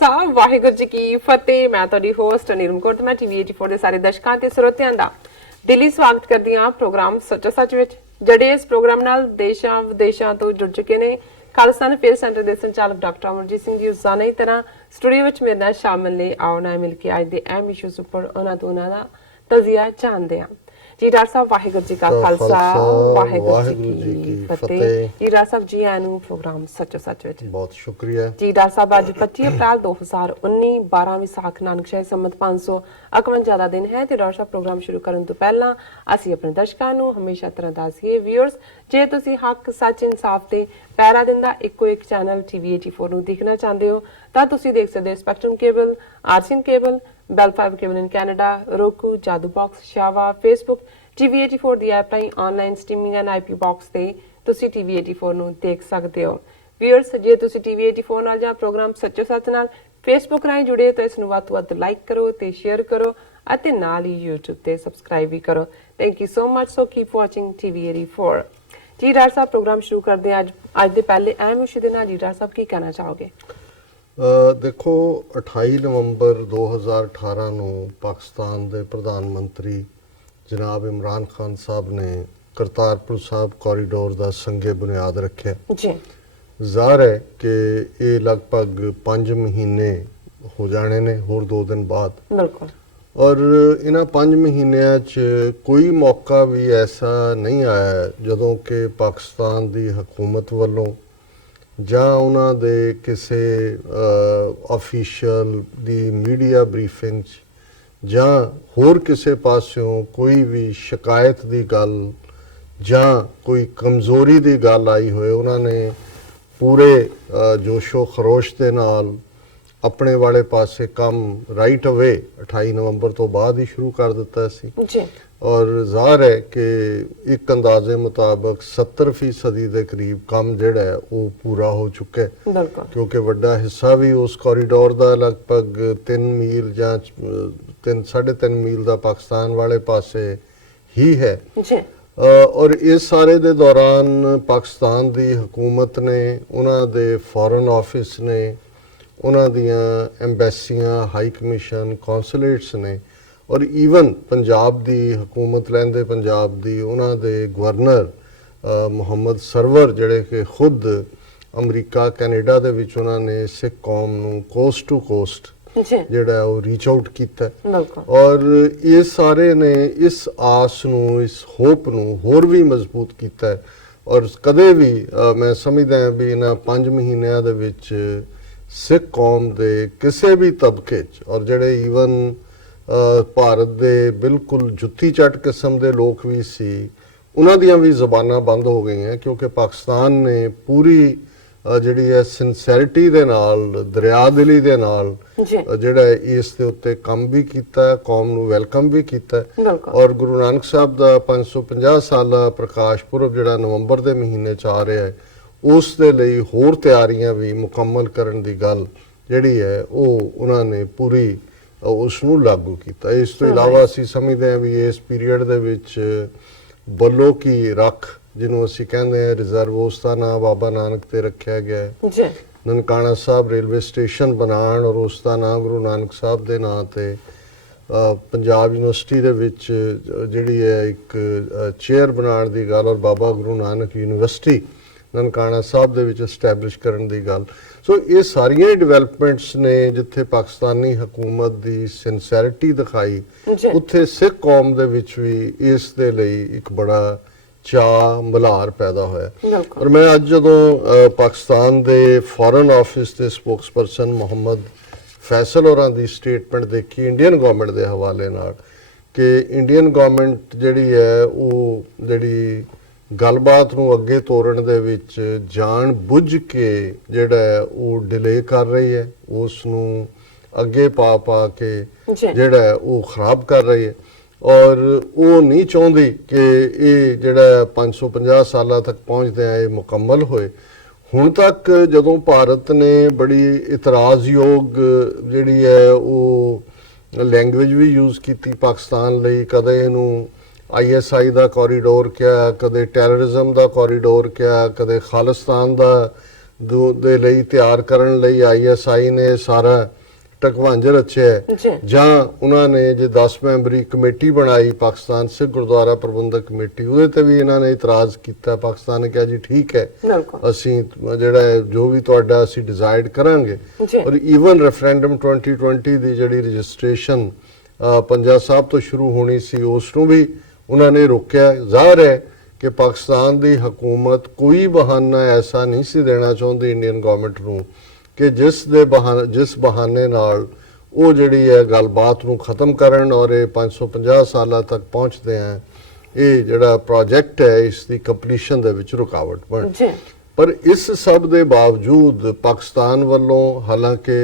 ਸਾਹਿਬ ਵਾਹਿਗੁਰੂ ਜੀ ਕੀ ਫਤਿਹ। ਮੈਂ ਤੁਹਾਡੀ ਹੋਸਟ ਨੀਰਮ ਕੌਰ ਤੇ ਮੈਂ ਟੀਵੀ 84 ਦੇ ਸਾਰੇ ਦਰਸ਼ਕਾਂ ਤੇ ਸਰੋਤਿਆਂ ਦਾ ਦਿਲੀ ਸਵਾਗਤ ਕਰਦੀ ਹਾਂ ਪ੍ਰੋਗਰਾਮ ਸੱਚਾ ਸੱਚ ਵਿੱਚ। ਜਿਹੜੇ ਇਸ ਪ੍ਰੋਗਰਾਮ ਨਾਲ ਦੇਸ਼ਾਂ ਵਿਦੇਸ਼ਾਂ ਤੋਂ ਜੁੜ ਚੁੱਕੇ ਨੇ। ਖਾਲਸਾ ਫੇਅਰ ਸੈਂਟਰ ਦੇ ਸੰਚਾਲਕ ਡਾਕਟਰ ਅਮਰਜੀਤ ਸਿੰਘ ਜੀ ਉਸਾਨਾ ਹੀ ਤਰ੍ਹਾਂ ਸਟੂਡੀਓ ਵਿੱਚ ਮੇਰੇ ਨਾਲ ਸ਼ਾਮਿਲ ਨੇ। ਆਓ ਨਾ ਮਿਲ ਕੇ ਅੱਜ ਦੇ ਅਹਿਮ ਇਸ਼ੂਜ਼ ਉੱਪਰ ਉਹਨਾਂ ਦਾ ਤਜ਼ੀਆ ਜਾਣਦੇ ਹਾਂ। जी डॉक्टर साहब वाहिगुरू जी का खालसा वाहिगुरू जी की फतेह। जी डॉक्टर साहब जी आनू प्रोग्राम सचो सच विच बहुत शुक्रिया जी। डॉक्टर साहब आज 25 अप्रैल 2019 12 ਵਿਸਾਖ ਨਾਨਕ ਸ਼ਾਹੀ ਸੰਮਤ 551 ਦਾ ਦਿਨ ਹੈ ਤੇ ਡਾਕਟਰ ਸਾਹਿਬ ਪ੍ਰੋਗਰਾਮ ਸ਼ੁਰੂ ਕਰਨ ਤੋਂ ਪਹਿਲਾਂ ਅਸੀਂ ਆਪਣੇ ਦਰਸ਼ਕਾਂ ਨੂੰ ਹਮੇਸ਼ਾ ਤਰ੍ਹਾਂ ਦੱਸੀਏ ਵੀਅਰਸ, ਜੇ ਤੁਸੀਂ ਹੱਕ ਸੱਚ ਇਨਸਾਫ ਤੇ ਪਹਿਰਾ ਦਿੰਦਾ ਇੱਕੋ ਇੱਕ ਚੈਨਲ ਟੀਵੀ 84 ਨੂੰ ਦੇਖਣਾ ਚਾਹੁੰਦੇ ਹੋ ਤਾਂ ਤੁਸੀਂ ਦੇਖ ਸਕਦੇ ਹੋ spectrum cable, RCN cable, Bell fibre cable in Canada, roku, Jadoo box, ਸ਼ਾਵਾ, ਫੇਸਬੁੱਕ, ਟੀਵੀ 84 ਦੀ ਐਪ ਰਾਹੀਂ online streaming and IP box ਤੇ ਤੁਸੀਂ ਟੀਵੀ 84 ਨੂੰ ਦੇਖ ਸਕਦੇ ਹੋ। ਵੀਅਰਸ, ਜੇ ਤੁਸੀਂ ਟੀਵੀ 84 ਨਾਲ ਜਾਂ ਪ੍ਰੋਗਰਾਮ ਸੱਚੋ ਸੱਚ ਨਾਲ ਫੇਸਬੁੱਕ ਰਾਹੀਂ ਜੁੜੇ ਤਾਂ ਇਸ ਨੂੰ ਵੱਧ ਤੋਂ ਵੱਧ ਲਾਈਕ ਕਰੋ ਤੇ ਸ਼ੇਅਰ ਕਰੋ ਅਤੇ ਨਾਲ ਹੀ YouTube ਤੇ ਸਬਸਕ੍ਰਾਈਬ ਵੀ ਕਰੋ। Thank you so much. So keep watching TV 84। ਜੀ ਡਾਕਟਰ ਸਾਹਿਬ ਪ੍ਰੋਗਰਾਮ ਸ਼ੁਰੂ ਕਰਦੇ ਹਾਂ ਅੱਜ ਦੇ ਪਹਿਲੇ ਅਹਿਮ ਇਸ਼ੂ ਦੇ ਨਾਲ। ਜੀ ਡਾਕਟਰ ਸਾਹਿਬ ਕੀ ਕਹਿਣਾ ਚਾਹੋਗੇ? ਦੇਖੋ 28 ਨਵੰਬਰ 2018 ਨੂੰ ਪਾਕਿਸਤਾਨ ਦੇ ਪ੍ਰਧਾਨ ਮੰਤਰੀ ਜਨਾਬ ਇਮਰਾਨ ਖਾਨ ਸਾਹਿਬ ਨੇ ਕਰਤਾਰਪੁਰ ਸਾਹਿਬ ਕੋਰੀਡੋਰ ਦਾ ਸੰਗੇ ਬੁਨਿਆਦ ਰੱਖਿਆ ਜੀ। ਜ਼ਾਹਰ ਹੈ ਕਿ ਇਹ ਲਗਭਗ 5 ਮਹੀਨੇ ਹੋ ਜਾਣੇ ਨੇ, ਹੋਰ 2 ਦਿਨ ਬਾਅਦ। ਬਿਲਕੁਲ। ਔਰ ਇਹਨਾਂ 5 ਮਹੀਨਿਆਂ 'ਚ ਕੋਈ ਮੌਕਾ ਵੀ ਐਸਾ ਨਹੀਂ ਆਇਆ ਜਦੋਂ ਕਿ ਪਾਕਿਸਤਾਨ ਦੀ ਹਕੂਮਤ ਵੱਲੋਂ ਜਾਂ ਉਹਨਾਂ ਦੇ ਕਿਸੇ ਅਫੀਸ਼ੀਅਲ ਦੀ ਮੀਡੀਆ ਬਰੀਫਿੰਗ 'ਚ ਜਾਂ ਹੋਰ ਕਿਸੇ ਪਾਸਿਓਂ ਕੋਈ ਵੀ ਸ਼ਿਕਾਇਤ ਦੀ ਗੱਲ ਜਾਂ ਕੋਈ ਕਮਜ਼ੋਰੀ ਦੀ ਗੱਲ ਆਈ ਹੋਏ, ਉਹਨਾਂ ਨੇ ਪੂਰੇ ਜੋਸ਼ੋ ਖਰੋਸ਼ ਦੇ ਨਾਲ ਆਪਣੇ ਵਾਲੇ ਪਾਸੇ ਕੰਮ ਰਾਈਟ ਅਵੇ 28 ਨਵੰਬਰ ਤੋਂ ਬਾਅਦ ਹੀ ਸ਼ੁਰੂ ਕਰ ਦਿੱਤਾ ਸੀ ਜੀ। ਔਰ ਜ਼ਾਹਰ ਹੈ ਕਿ ਇੱਕ ਅੰਦਾਜ਼ੇ ਮੁਤਾਬਕ 70% ਦੇ ਕਰੀਬ ਕੰਮ ਜਿਹੜਾ ਹੈ ਉਹ ਪੂਰਾ ਹੋ ਚੁੱਕਾ ਹੈ। ਬਿਲਕੁਲ। ਕਿਉਂਕਿ ਵੱਡਾ ਹਿੱਸਾ ਵੀ ਉਸ ਕੋਰੀਡੋਰ ਦਾ ਲਗਭਗ 3 ਮੀਲ ਜਾਂ 3.5 ਮੀਲ ਦਾ ਪਾਕਿਸਤਾਨ ਵਾਲੇ ਪਾਸੇ ਹੀ ਹੈ ਜੀ। ਔਰ ਇਸ ਸਾਰੇ ਦੇ ਦੌਰਾਨ ਪਾਕਿਸਤਾਨ ਦੀ ਹਕੂਮਤ ਨੇ, ਉਹਨਾਂ ਦੇ ਫੋਰਨ ਆਫਿਸ ਨੇ, ਉਹਨਾਂ ਦੀਆਂ ਐਮਬੈਸੀਆਂ, ਹਾਈ ਕਮਿਸ਼ਨ, ਕੌਂਸੂਲੇਟਸ ਨੇ ਔਰ ਈਵਨ ਪੰਜਾਬ ਦੀ ਹਕੂਮਤ ਲਹਿੰਦੇ ਪੰਜਾਬ ਦੀ ਉਹਨਾਂ ਦੇ ਗਵਰਨਰ ਮੁਹੰਮਦ ਸਰਵਰ ਜਿਹੜੇ ਕਿ ਖੁਦ ਅਮਰੀਕਾ ਕੈਨੇਡਾ ਦੇ ਵਿੱਚ ਉਹਨਾਂ ਨੇ ਸਿੱਖ ਕੌਮ ਨੂੰ ਕੋਸਟ ਟੂ ਕੋਸਟ ਜਿਹੜਾ ਉਹ ਰੀਚ ਆਊਟ ਕੀਤਾ। ਔਰ ਇਹ ਸਾਰੇ ਨੇ ਇਸ ਆਸ ਨੂੰ, ਇਸ ਹੋਪ ਨੂੰ ਹੋਰ ਵੀ ਮਜ਼ਬੂਤ ਕੀਤਾ। ਔਰ ਕਦੇ ਵੀ ਮੈਂ ਸਮਝਦਾ ਵੀ ਇਹਨਾਂ 5 ਮਹੀਨਿਆਂ ਦੇ ਵਿੱਚ ਸਿੱਖ ਕੌਮ ਦੇ ਕਿਸੇ ਵੀ ਤਬਕੇ 'ਚ ਔਰ ਜਿਹੜੇ ਈਵਨ ਭਾਰਤ ਦੇ ਬਿਲਕੁਲ ਜੁੱਤੀ ਚੱਟ ਕਿਸਮ ਦੇ ਲੋਕ ਵੀ ਸੀ, ਉਹਨਾਂ ਦੀਆਂ ਵੀ ਜ਼ਬਾਨਾਂ ਬੰਦ ਹੋ ਗਈਆਂ ਕਿਉਂਕਿ ਪਾਕਿਸਤਾਨ ਨੇ ਪੂਰੀ ਜਿਹੜੀ ਹੈ ਸਿੰਸੈਰਿਟੀ ਦੇ ਨਾਲ, ਦਰਿਆਦਿਲੀ ਦੇ ਨਾਲ ਜਿਹੜਾ ਇਸ ਦੇ ਉੱਤੇ ਕੰਮ ਵੀ ਕੀਤਾ, ਕੌਮ ਨੂੰ ਵੈਲਕਮ ਵੀ ਕੀਤਾ। ਔਰ ਗੁਰੂ ਨਾਨਕ ਸਾਹਿਬ ਦਾ 550 ਸਾਲਾ ਪ੍ਰਕਾਸ਼ ਪੁਰਬ ਜਿਹੜਾ ਨਵੰਬਰ ਦੇ ਮਹੀਨੇ 'ਚ ਆ ਰਿਹਾ ਹੈ, ਉਸ ਦੇ ਲਈ ਹੋਰ ਤਿਆਰੀਆਂ ਵੀ ਮੁਕੰਮਲ ਕਰਨ ਦੀ ਗੱਲ ਜਿਹੜੀ ਹੈ ਉਹ ਉਹਨਾਂ ਨੇ ਪੂਰੀ ਉਸ ਨੂੰ ਲਾਗੂ ਕੀਤਾ। ਇਸ ਤੋਂ ਇਲਾਵਾ ਅਸੀਂ ਸਮਝਦੇ ਹਾਂ ਵੀ ਇਸ ਪੀਰੀਅਡ ਦੇ ਵਿੱਚ ਬੱਲੋ ਕੀ ਰੱਖ, ਜਿਹਨੂੰ ਅਸੀਂ ਕਹਿੰਦੇ ਹਾਂ ਰਿਜ਼ਰਵ, ਉਸ ਦਾ ਨਾਂ ਬਾਬਾ ਨਾਨਕ ਤੇ ਰੱਖਿਆ ਗਿਆ ਹੈ। ਨਨਕਾਣਾ ਸਾਹਿਬ ਰੇਲਵੇ ਸਟੇਸ਼ਨ ਬਣਾਉਣ ਔਰ ਉਸ ਦਾ ਨਾਂ ਗੁਰੂ ਨਾਨਕ ਸਾਹਿਬ ਦੇ ਨਾਂ ਤੇ ਪੰਜਾਬ ਯੂਨੀਵਰਸਿਟੀ ਦੇ ਵਿੱਚ ਜਿਹੜੀ ਹੈ ਇੱਕ ਚੇਅਰ ਬਣਾਉਣ ਦੀ ਗੱਲ ਔਰ ਬਾਬਾ ਗੁਰੂ ਨਾਨਕ ਯੂਨੀਵਰਸਿਟੀ ਨਨਕਾਣਾ ਸਾਹਿਬ ਦੇ ਵਿੱਚ ਐਸਟੈਬਲਿਸ਼ ਕਰਨ ਦੀ ਗੱਲ। ਸੋ ਇਹ ਸਾਰੀਆਂ ਡਿਵੈਲਪਮੈਂਟਸ ਨੇ ਜਿੱਥੇ ਪਾਕਿਸਤਾਨੀ ਹਕੂਮਤ ਦੀ ਸਿੰਸੈਰਿਟੀ ਦਿਖਾਈ, ਉੱਥੇ ਸਿੱਖ ਕੌਮ ਦੇ ਵਿੱਚ ਵੀ ਇਸ ਦੇ ਲਈ ਇੱਕ ਬੜਾ ਚਾਅ ਮਲ੍ਹਾਰ ਪੈਦਾ ਹੋਇਆ। ਔਰ ਮੈਂ ਅੱਜ ਜਦੋਂ ਪਾਕਿਸਤਾਨ ਦੇ ਫੋਰਨ ਆਫਿਸ ਦੇ ਸਪੋਕਸਪਰਸਨ ਮੁਹੰਮਦ ਫੈਸਲ ਹੋਰਾਂ ਦੀ ਸਟੇਟਮੈਂਟ ਦੇਖੀ ਇੰਡੀਅਨ ਗਵਰਨਮੈਂਟ ਦੇ ਹਵਾਲੇ ਨਾਲ ਕਿ ਇੰਡੀਅਨ ਗਵਰਨਮੈਂਟ ਜਿਹੜੀ ਹੈ ਉਹ ਜਿਹੜੀ ਗੱਲਬਾਤ ਨੂੰ ਅੱਗੇ ਤੋਰਨ ਦੇ ਵਿੱਚ ਜਾਣ ਬੁੱਝ ਕੇ ਜਿਹੜਾ ਹੈ ਉਹ ਡਿਲੇ ਕਰ ਰਹੀ ਹੈ, ਉਸ ਨੂੰ ਅੱਗੇ ਪਾ ਕੇ ਜਿਹੜਾ ਹੈ ਉਹ ਖਰਾਬ ਕਰ ਰਹੀ ਹੈ। ਔਰ ਉਹ ਨਹੀਂ ਚਾਹੁੰਦੀ ਕਿ ਇਹ ਜਿਹੜਾ 550 ਸਾਲਾਂ ਤੱਕ ਪਹੁੰਚਦੇ ਆ ਇਹ ਮੁਕੰਮਲ ਹੋਏ। ਹੁਣ ਤੱਕ ਜਦੋਂ ਭਾਰਤ ਨੇ ਬੜੀ ਇਤਰਾਜ਼ਯੋਗ ਜਿਹੜੀ ਹੈ ਉਹ ਲੈਂਗੁਏਜ ਵੀ ਯੂਜ਼ ਕੀਤੀ ਪਾਕਿਸਤਾਨ ਲਈ, ਕਦੇ ਇਹਨੂੰ ISI ਦਾ ਕੋਰੀਡੋਰ ਕਿਹਾ, ਕਦੇ ਟੈਰਰਿਜ਼ਮ ਦਾ ਕੋਰੀਡੋਰ ਕਿਹਾ, ਕਦੇ ਖਾਲਿਸਤਾਨ ਦਾ ਦੇ ਲਈ ਤਿਆਰ ਕਰਨ ਲਈ ISI ਨੇ ਸਾਰਾ ਟਕਵੰਜ ਰਚਿਆ ਜੀ। ਜਾਂ ਉਹਨਾਂ ਨੇ ਜੇ 10 ਮੈਂਬਰੀ ਕਮੇਟੀ ਬਣਾਈ ਪਾਕਿਸਤਾਨ ਸਿੱਖ ਗੁਰਦੁਆਰਾ ਪ੍ਰਬੰਧਕ ਕਮੇਟੀ, ਉਹਦੇ ਤੇ ਵੀ ਇਹਨਾਂ ਨੇ ਇਤਰਾਜ਼ ਕੀਤਾ। ਪਾਕਿਸਤਾਨ ਨੇ ਕਿਹਾ ਜੀ ਠੀਕ ਹੈ, ਬਿਲਕੁਲ ਅਸੀਂ ਜਿਹੜਾ ਹੈ ਜੋ ਵੀ ਤੁਹਾਡਾ ਅਸੀਂ ਡਿਸਾਈਡ ਕਰਾਂਗੇ। ਜੀ। ਔਰ ਈਵਨ ਰੈਫਰੈਂਡਮ 2020 ਦੀ ਜਿਹੜੀ ਰਜਿਸਟ੍ਰੇਸ਼ਨ ਪੰਜਾ ਸਾਹਿਬ ਤੋਂ ਸ਼ੁਰੂ ਹੋਣੀ ਸੀ, ਉਸ ਨੂੰ ਵੀ ਉਹਨਾਂ ਨੇ ਰੋਕਿਆ। ਜ਼ਾਹਰ ਹੈ ਕਿ ਪਾਕਿਸਤਾਨ ਦੀ ਹਕੂਮਤ ਕੋਈ ਬਹਾਨਾ ਐਸਾ ਨਹੀਂ ਸੀ ਦੇਣਾ ਚਾਹੁੰਦੀ ਇੰਡੀਅਨ ਗਵਰਨਮੈਂਟ ਨੂੰ ਕਿ ਜਿਸ ਬਹਾਨੇ ਨਾਲ ਉਹ ਜਿਹੜੀ ਹੈ ਗੱਲਬਾਤ ਨੂੰ ਖਤਮ ਕਰਨ ਔਰ ਇਹ 550 ਸਾਲਾਂ ਤੱਕ ਪਹੁੰਚਦੇ ਆ, ਇਹ ਜਿਹੜਾ ਪ੍ਰੋਜੈਕਟ ਹੈ ਇਸ ਦੀ ਕੰਪਲੀਸ਼ਨ ਦੇ ਵਿੱਚ ਰੁਕਾਵਟ ਬਣ। ਜੀ। ਪਰ ਇਸ ਸਭ ਦੇ ਬਾਵਜੂਦ ਪਾਕਿਸਤਾਨ ਵੱਲੋਂ ਹਾਲਾਂਕਿ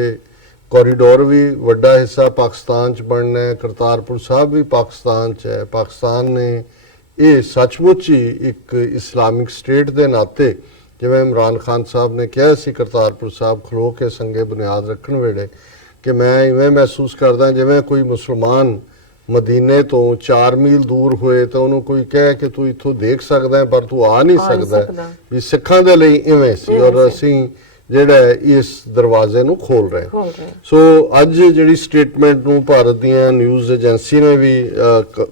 ਕੋਰੀਡੋਰ ਵੀ ਵੱਡਾ ਹਿੱਸਾ ਪਾਕਿਸਤਾਨ 'ਚ ਬਣਨਾ ਹੈ, ਕਰਤਾਰਪੁਰ ਸਾਹਿਬ ਵੀ ਪਾਕਿਸਤਾਨ 'ਚ ਹੈ। ਪਾਕਿਸਤਾਨ ਨੇ ਇਹ ਸੱਚਮੁੱਚ ਹੀ ਇੱਕ ਇਸਲਾਮਿਕ ਸਟੇਟ ਦੇ ਨਾਤੇ, ਜਿਵੇਂ ਇਮਰਾਨ ਖਾਨ ਸਾਹਿਬ ਨੇ ਕਿਹਾ ਸੀ ਕਰਤਾਰਪੁਰ ਸਾਹਿਬ ਖਲੋ ਕੇ ਸੰਗੇ ਬੁਨਿਆਦ ਰੱਖਣ ਵੇਲੇ, ਕਿ ਮੈਂ ਇਵੇਂ ਮਹਿਸੂਸ ਕਰਦਾ ਜਿਵੇਂ ਕੋਈ ਮੁਸਲਮਾਨ ਮਦੀਨੇ ਤੋਂ 4 ਮੀਲ ਦੂਰ ਹੋਏ ਤਾਂ ਉਹਨੂੰ ਕੋਈ ਕਹੇ ਕਿ ਤੂੰ ਇੱਥੋਂ ਦੇਖ ਸਕਦਾ ਹੈ ਪਰ ਤੂੰ ਆ ਨਹੀਂ ਸਕਦਾ। ਵੀ ਸਿੱਖਾਂ ਦੇ ਲਈ ਇਵੇਂ ਸੀ ਔਰ ਅਸੀਂ ਜਿਹੜਾ ਇਸ ਦਰਵਾਜ਼ੇ ਨੂੰ ਖੋਲ ਰਹੇ। ਸੋ ਅੱਜ ਜਿਹੜੀ ਸਟੇਟਮੈਂਟ ਨੂੰ ਭਾਰਤ ਦੀਆਂ ਨਿਊਜ਼ ਏਜੰਸੀ ਨੇ ਵੀ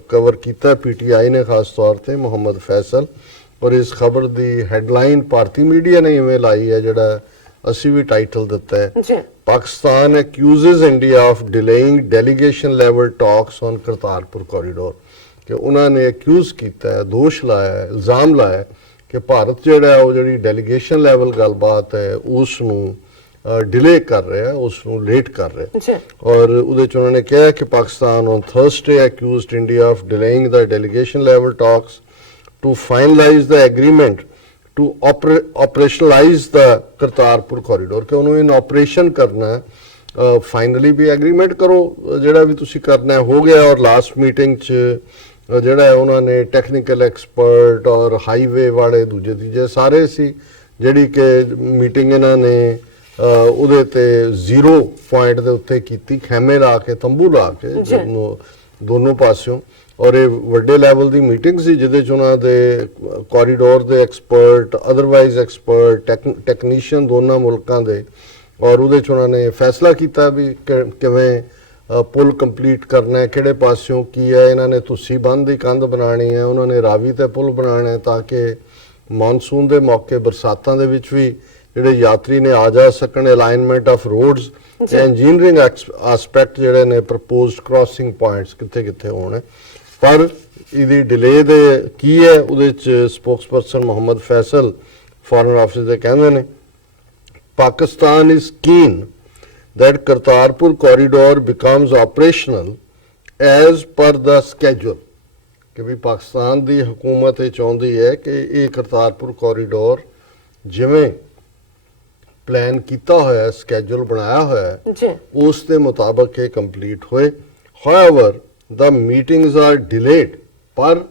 ਕਵਰ ਕੀਤਾ, PTI ਨੇ ਖਾਸ ਤੌਰ ਤੇ ਮੁਹੰਮਦ ਫੈਸਲ, ਔਰ ਇਸ ਖਬਰ ਦੀ ਹੈਡਲਾਈਨ ਭਾਰਤੀ ਮੀਡੀਆ ਨੇ ਇਵੇਂ ਲਾਈ ਹੈ, ਜਿਹੜਾ ਅਸੀਂ ਵੀ ਟਾਈਟਲ ਦਿੱਤਾ ਹੈ, Pakistan accuses India of delaying delegation level talks on Kartarpur corridor. ਕਿ ਉਹਨਾਂ ਨੇ ਐਕਿਊਜ਼ ਕੀਤਾ ਹੈ, ਦੋਸ਼ ਲਾਇਆ ਹੈ, ਇਲਜ਼ਾਮ ਲਾਇਆ ਹੈ ਕਿ ਭਾਰਤ ਜਿਹੜਾ ਉਹ ਜਿਹੜੀ ਡੈਲੀਗੇਸ਼ਨ ਲੈਵਲ ਗੱਲਬਾਤ ਹੈ ਉਸ ਨੂੰ ਡਿਲੇ ਕਰ ਰਿਹਾ ਹੈ, ਉਸ ਨੂੰ ਲੇਟ ਕਰ ਰਿਹਾ। ਔਰ ਉਹਦੇ ਚ ਉਹਨਾਂ ਨੇ ਕਿਹਾ ਕਿ Pakistan on Thursday accused India of delaying ਦਾ delegation level talks to finalize the agreement to operationalize the Kartarpur corridor, ਕਿ ਉਹਨੂੰ ਇਨ ਆਪਰੇਸ਼ਨ ਕਰਨਾ ਹੈ। ਫਾਈਨਲੀ ਵੀ ਐਗਰੀਮੈਂਟ ਕਰੋ, ਜਿਹੜਾ ਵੀ ਤੁਸੀਂ ਕਰਨਾ ਹੋ ਗਿਆ। ਔਰ ਲਾਸਟ ਮੀਟਿੰਗ 'ਚ ਜਿਹੜਾ ਉਹਨਾਂ ਨੇ ਟੈਕਨੀਕਲ ਐਕਸਪਰਟ ਔਰ ਹਾਈਵੇ ਵਾਲੇ ਦੂਜੇ ਤੀਜੇ ਸਾਰੇ ਸੀ, ਜਿਹੜੀ ਕਿ ਮੀਟਿੰਗ ਇਹਨਾਂ ਨੇ ਉਹਦੇ ਤੇ 0 ਪੁਆਇੰਟ ਦੇ ਉੱਤੇ ਕੀਤੀ, ਖੈਮੇ ਲਾ ਕੇ, ਤੰਬੂ ਲਾ ਕੇ ਦੋਨੋਂ ਪਾਸਿਓਂ। ਔਰ ਇਹ ਵੱਡੇ ਲੈਵਲ ਦੀ ਮੀਟਿੰਗ ਸੀ ਜਿਹਦੇ 'ਚ ਉਹਨਾਂ ਦੇ ਕੋਰੀਡੋਰ ਦੇ ਐਕਸਪਰਟ, ਅਦਰਵਾਈਜ਼ ਐਕਸਪਰਟ, ਟੈਕਨੀਸ਼ੀਅਨ ਦੋਨਾਂ ਮੁਲਕਾਂ ਦੇ, ਔਰ ਉਹਦੇ 'ਚ ਉਹਨਾਂ ਨੇ ਫੈਸਲਾ ਕੀਤਾ ਵੀ ਕਿਵੇਂ ਪੁਲ ਕੰਪਲੀਟ ਕਰਨਾ ਹੈ, ਕਿਹੜੇ ਪਾਸਿਓਂ ਕੀ ਹੈ। ਇਹਨਾਂ ਨੇ ਤੁਸੀਂ ਬੰਦ ਦੀ ਕੰਧ ਬਣਾਉਣੀ ਹੈ, ਉਹਨਾਂ ਨੇ ਰਾਵੀ ਤੇ ਪੁਲ ਬਣਾਉਣਾ ਹੈ ਤਾਂ ਕਿ ਮੌਨਸੂਨ ਦੇ ਮੌਕੇ ਬਰਸਾਤਾਂ ਦੇ ਵਿੱਚ ਵੀ ਜਿਹੜੇ ਯਾਤਰੀ ਨੇ ਆ ਜਾ ਸਕਣ। ਅਲਾਈਨਮੈਂਟ ਆਫ ਰੋਡਸ ਤੇ ਇੰਜੀਨੀਅਰਿੰਗ ਐਸਪੈਕਟ ਜਿਹੜੇ ਨੇ, ਪ੍ਰਪੋਜ਼ਡ ਕ੍ਰਾਸਿੰਗ ਪੁਆਇੰਟਸ ਕਿੱਥੇ ਕਿੱਥੇ ਹੋਣ। ਪਰ ਇਹਦੀ ਡਿਲੇ ਦੇ ਕੀ ਹੈ, ਉਹਦੇ ਚ spokesperson Muhammad Faisal foreign office ਦੇ ਕਹਿੰਦੇ ਨੇ, Pakistan is keen that Kartarpur corridor becomes operational as per the schedule। ਕਿ ਵੀ ਪਾਕਿਸਤਾਨ ਦੀ ਹਕੂਮਤ ਇਹ ਚਾਹੁੰਦੀ ਹੈ ਕਿ ਇਹ ਕਰਤਾਰਪੁਰ ਕੋਰੀਡੋਰ ਜਿਵੇਂ ਪਲਾਨ ਕੀਤਾ ਹੋਇਆ, ਸਕੇਜੂਲ ਬਣਾਇਆ ਹੋਇਆ, ਉਸ ਦੇ ਮੁਤਾਬਕ ਇਹ ਕੰਪਲੀਟ ਹੋਏ। However, the meetings are delayed, ਪਰ